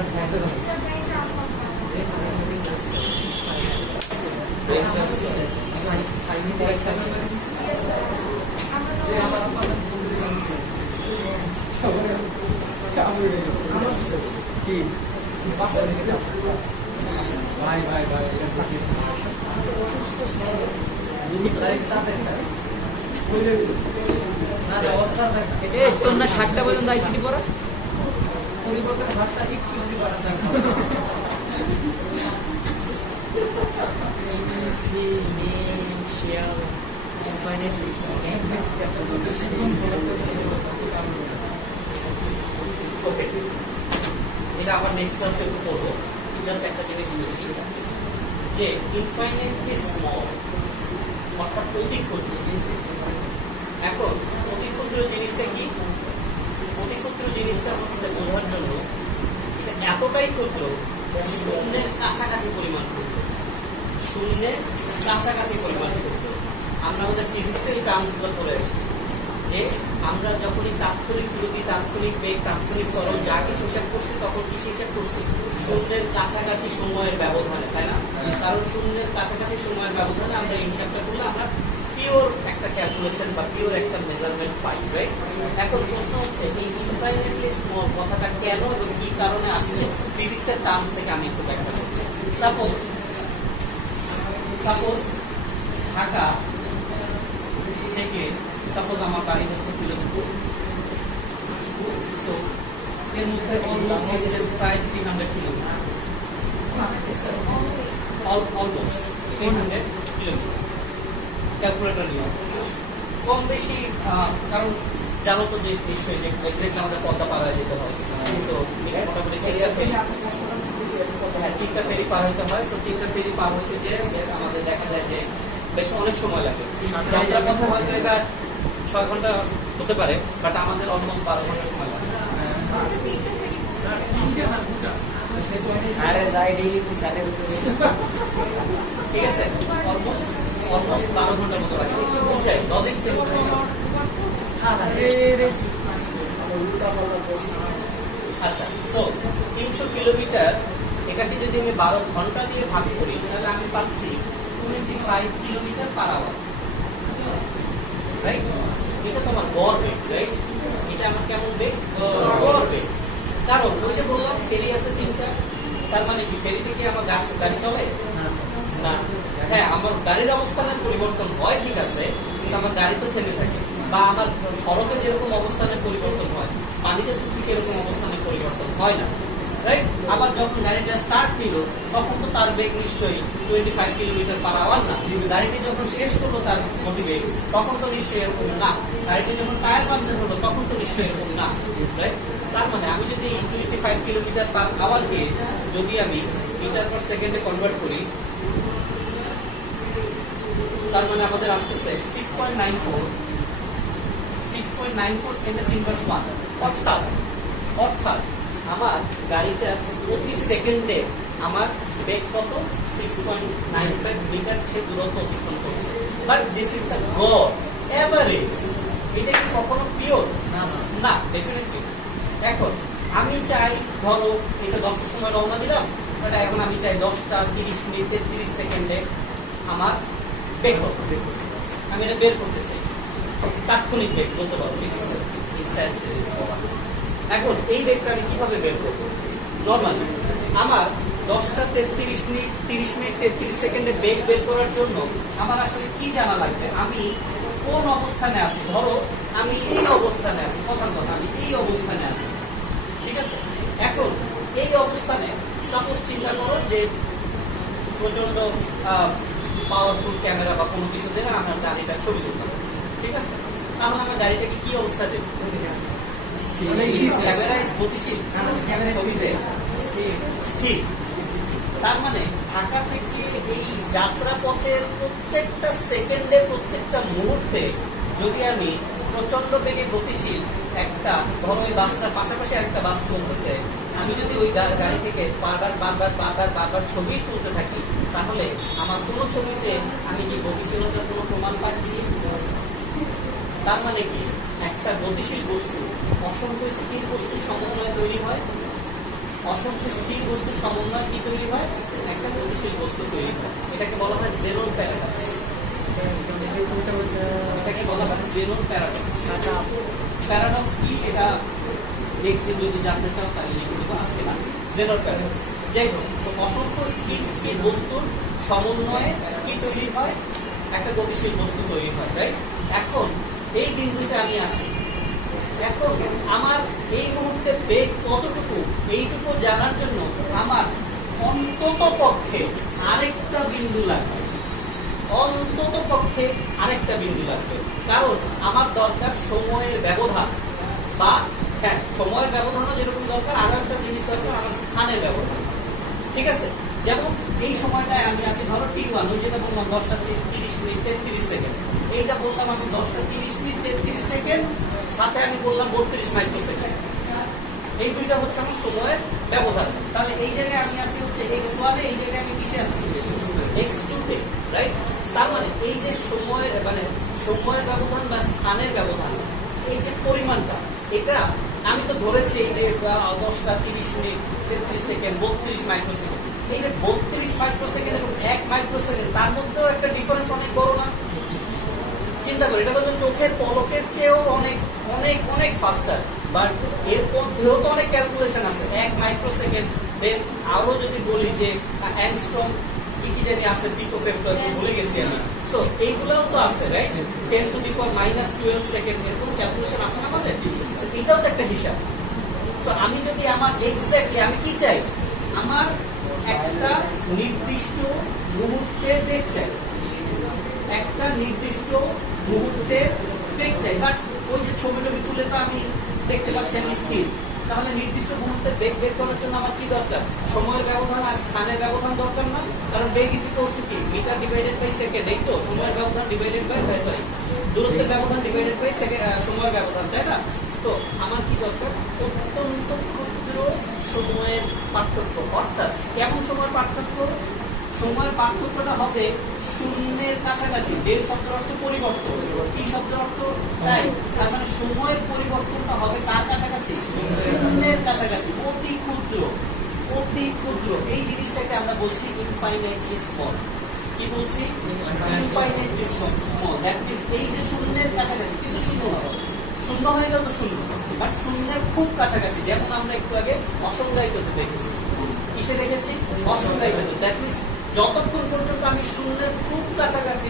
তোর না 7টা পর্যন্ত আইসিটি পড়া? ওকে, এটা আবার নেক্সট ক্লাসে একটু পড়বো। জাস্ট একটা জিনিস বলছি যে ইনফাইনাইটলি স্মল অর্থাৎ অতি ক্ষুদ্র। এখন অতি ক্ষুদ্র জিনিসটা কি? অতি ক্ষুদ্র জিনিসটা হচ্ছে বোঝার জন্য এটা এতটাই ক্ষুদ্র, শূন্যের কাছাকাছি পরিমাণ ক্ষুদ্র, শূন্যের কাছাকাছি পরিমাণ ক্ষুদ্র। আমরা আমাদের ফিজিক্সের টার্মসগুলো পড়ে এসেছি যে আমরা যখনই তাৎক্ষণিক দ্রুতি, তাৎক্ষণিক বেগ, তাৎক্ষণিক ত্বরণ যা কিছু হিসাব করছি তখন কি হিসাব করছি? শূন্যের কাছাকাছি সময়ের ব্যবধানে, তাই না? কারণ শূন্যের কাছাকাছি সময়ের ব্যবধানে আমরা এই হিসাবটা করলে আমরা পিওর একটা ক্যালকুলেশন বা পিওর একটা মেজারমেন্ট পাই, রাইট? এখন প্রশ্ন হচ্ছে এই ইনফাইনাইটলি স্মল কথাটা কেন এবং কি কারণে আসছে ফিজিক্সের টার্মস থেকে আমি একটু ব্যাখ্যা করছি। সাপোজ ঢাকা থেকে সাপোজ আমার বাড়ি হচ্ছে পিরোজপুর, সো এর মধ্যে অলমোস্ট ডিসটেন্স প্রায় 300 কিলোমিটার, অলমোস্ট 300 কিলোমিটার। ক্যালকুলেটর নিয়ে কম বেশি, কারণ জানো তো যে নিশ্চয়ই যে দেখলে আমাদের পদ্মা পার হয়ে যেতে হবে, সো মোটামুটি ফেরিয়া ফেরি, হ্যাঁ 3টা ফেরি পার হতে হয়। সো 3টা ফেরি পার হতে যে আমাদের দেখা যায় যে বেশ অনেক সময় লাগে। যাত্রার পথে হয়তো এটা 6 ঘন্টা হতে পারে, বাট আমাদের অলমোস্ট 12 ঘন্টা সময় লাগে। ঠিক আছে, অলমোস্ট 12 ঘন্টার মতো লাগে। বুঝাই লজিক থেকে। আচ্ছা, সো 300 কিলোমিটার, এটাকে যদি আমি 12 ঘন্টা দিয়ে ভাগ করি তাহলে আমি পাচ্ছি 25 কিলোমিটার পার আওয়ার, রাইট? এটা তো আমার গড় বেগ, রাইট? এটা আমার কেমন বেগ? গড় বেগ। কারণ ওই যে বললাম ফেরি আছে 3টা, তার মানে কি ফেরিতে কি আমার গাড়ি চলে না? হ্যাঁ, আমার গাড়ির অবস্থানের পরিবর্তন হয় ঠিক আছে, কিন্তু আমার গাড়ি তো থেমে থাকে। বা আমার সড়কে যেরকম অবস্থানের পরিবর্তন হয়, পানিতে তো ঠিক এরকম অবস্থানের পরিবর্তন হয় না, রাইট? আবার যখন গাড়িটা স্টার্ট দিল তখন তো তার বেগ নিশ্চয়ই 25 কিলোমিটার পার আওয়ার না। গাড়িটি যখন শেষ করলো তার গতিবেগ তখন তো নিশ্চয়ই এরকম না। গাড়িটি যখন টায়ার পাংচার হলো তখন তো নিশ্চয়ই এরকম না, রাইট? তার মানে আমি যদি 25 কিলোমিটার পার আওয়ার দিয়ে যদি আমি মিটার পার সেকেন্ডে কনভার্ট করি, তার মানে আমাদের আসতেছে 6.94 ms ইনভার্স 1। অর্থাৎ আমার গাড়িটা প্রতি সেকেন্ডে আমার বেগ কত? 6.95 মিটার সে দূরত্ব অতিক্রম করছে। বাট দিস ইজ দ্য গড় এভারেজ। এটা কি কখনো পিওর? না, ডেফিনেটলি। এখন আমি চাই, ধরো এটা 10টার সময় রওনা দিলাম, এটা এখন আমি চাই 10টা 30 মিনিটে 30 সেকেন্ডে আমার বেগ কত, আমি এটা বের করতে চাই। তাৎক্ষণিক বেগ বলতে পারো ফিজিক্সের ইনস্ট্যান্স। এখন এই বেগটা আমি কিভাবে বের করবো? নরমালি আমার 10টা 33 মিনিট 30 মিনিট 33 সেকেন্ডে বেগ বের করার জন্য আমার আসলে কি জানা লাগবে? আমি কোন অবস্থানে আছি? ধরো আমি এই অবস্থানে আছি, কথার কথা আমি এই অবস্থানে আছি, ঠিক আছে? এখন এই অবস্থানে সাপোজ চিন্তা করো যে প্রচন্ড পাওয়ারফুল ক্যামেরা বা কোনো কিছু দিয়ে আমার গাড়িটা ছবি তুলতে হবে, ঠিক আছে? তাহলে আমার গাড়িটাকে কি অবস্থা দেবে? ক্যামেরা গতিশীল, ছবিতে স্থির। তার মানে ঢাকা থেকে এই যাত্রা পথের প্রত্যেকটা সেকেন্ডে প্রত্যেকটা মুহূর্তে যদি আমি প্রচন্ড বেগে গতিশীল একটা, ধরো ওই বাসটার পাশাপাশি একটা বাস চলতেছে, আমি যদি ওই গাড়ি থেকে বারবার ছবি তুলতে থাকি, তাহলে আমার কোনো ছবিতে আমি কি গতিশীলতার কোনো প্রমাণ পাচ্ছি? তার মানে কি, একটা গতিশীল বস্তু অসংখ্য স্থির বস্তুর সমন্বয়ে তৈরি হয়। অসংখ্য স্থির বস্তুর সমন্বয় কি তৈরি হয়? একটা গতিশীল বস্তু তৈরি হয়। এটাকে বলা হয় জেনোর প্যারাডক্স। এটাকে বলা হয় জেনোর প্যারাডক্স। প্যারাডক্স কি, এটা নেক্সট দিন যদি জানতে চাও তাহলে লিখে দেবো, আজকে না। জেনোর প্যারাডক্স, যাই হোক, অসংখ্য স্থির বস্তুর সমন্বয়ে কি তৈরি হয়? একটা গতিশীল বস্তু তৈরি হয়, রাইট? এখন এই বিন্দুতে আমি আছি, এখন আমার এই মুহূর্তে বেগ কতটুকু, এইটুকু জানার জন্য আমার অন্তত পক্ষে আরেকটা বিন্দু লাগবে, অন্তত পক্ষে আরেকটা বিন্দু লাগবে। কারণ আমার দরকার সময়ের ব্যবধান, বা হ্যাঁ সময়ের ব্যবধানও যেরকম দরকার, আরো একটা জিনিস দরকার, আমার স্থানের ব্যবধান, ঠিক আছে? যেমন এই সময়টায় আমি আছি ধরো T1, ওই যেটা বললাম 10টা 30 মিনিট 33 সেকেন্ড, এইটা বললাম আমি 10টা 30 মিনিট 33 সেকেন্ড, সাথে আমি বললাম 32 মাইক্রো সেকেন্ড। এই দুইটা হচ্ছে আমার সময়ের ব্যবধান। তাহলে এই জায়গায় আমি আছি হচ্ছে x1 এ, এই জায়গায় আমি কিসে আছি? x2 তে, রাইট? তার মানে এই যে সময়ের ব্যবধান বা স্থানের ব্যবধান, এই যে পরিমাণটা, এটা আমি তো ধরেছি এই যে 10টা 30 মিনিট 33 সেকেন্ড 32 মাইক্রো সেকেন্ড, এই যে 32 মাইক্রো সেকেন্ড এবং 1 মাইক্রো সেকেন্ড, তার মধ্যেও একটা ডিফারেন্স অনেক বড় না? চিন্তা করি, এটা কিন্তু চোখের পলকের চেয়েও অনেক অনেক অনেক ফাস্টার, বাট এর মধ্যেও তো অনেক ক্যালকুলেশন আছে। 1 মাইক্রো সেকেন্ড, দেন আরো যদি বলি যে অ্যাংস্ট্রম কি জানি আছে, পিকোফেক্টর ভুলে গেছি আমি, সো এইগুলোও তো আছে, রাইট? 10⁻12 সেকেন্ড, এরকম ক্যালকুলেশন আছে না আমাদের? এটাও তো একটা হিসাব। সো আমি যদি আমার এক্স্যাক্টলি আমি কি চাই, আমার একটা নির্দিষ্ট মুহূর্তের বেগ চাই, একটা নির্দিষ্ট মুহূর্তের বেগ চাই, বাট ওই যে ছবি তুলে তো আমি দেখতে পাচ্ছি আমি স্থির। তাহলে নির্দিষ্ট মুহূর্তের বেগ বের করার জন্য আমার কি দরকার? সময়ের ব্যবধান আর স্থানের ব্যবধান দরকার না? কারণ বেগ ইজ ইকুয়ালস টু কি, মিটার ডিভাইডেড বাই সেকেন্ড, এই তো সময়ের ব্যবধান ডিভাইডেড বাই দূরত্বের ব্যবধান ডিভাইডেড বাই সময়ের ব্যবধান, তাই না? তো আমার কি দরকার? অত্যন্ত ক্ষুদ্র সময়ের পার্থক্য। অর্থাৎ কেমন সময়ের পার্থক্য? সময়ের পার্থক্যটা হবে শূন্যের কাছাকাছি। ডেল শব্দের অর্থ পরিবর্তন, কি শব্দের অর্থ? তাই তার মানে সময়ের পরিবর্তনটা হবে কার কাছাকাছি? শূন্যের কাছাকাছি, অতি ক্ষুদ্র, অতি ক্ষুদ্র। এই জিনিসটাকে আমরা বলছি ইনফাইনাইটলি স্মল। কি বলছি? Infinitely small. দ্যাট মিন্স এই যে শূন্যের কাছাকাছি, কিন্তু শূন্য হবে, শূন্য হয়ে গেল তো শূন্য, বাট শূন্যের খুব কাছাকাছি। যেমন আমরা একটু আগে অসংজ্ঞায়িততে দেখেছি, কিসে দেখেছি? অসংজ্ঞায়িত। দ্যাট মিন্স যতক্ষণ পর্যন্ত আমি শূন্যের খুব কাছাকাছি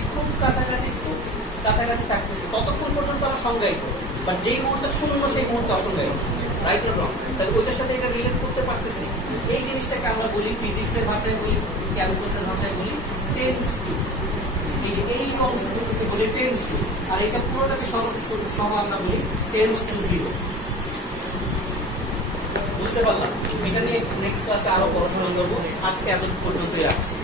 থাকতেছি, ততক্ষণ পর্যন্ত আমার সংজ্ঞায়িত, বাট যেই মুহূর্তে শূন্য সেই মুহূর্তে অসংজ্ঞায়িত, রাইট অর রং? তাহলে ওইটার সাথে এটা রিলেট করতে পারতেছি। এই জিনিসটাকে আমরা বলি, ফিজিক্সের ভাষায় বলি, ক্যালকুলাসের ভাষায় বলি টেন্স টু। এই যে এই অংশটুকুকে বলি টেন্স টু, আর এটা পুরোটাকে সহ আমরা বলি টেন্স টু 0। বুঝতে পারলাম? এটা নিয়ে নেক্সট ক্লাসে আরো পড়াশোনা করবো। আজকে এত পর্যন্তই রাখছি।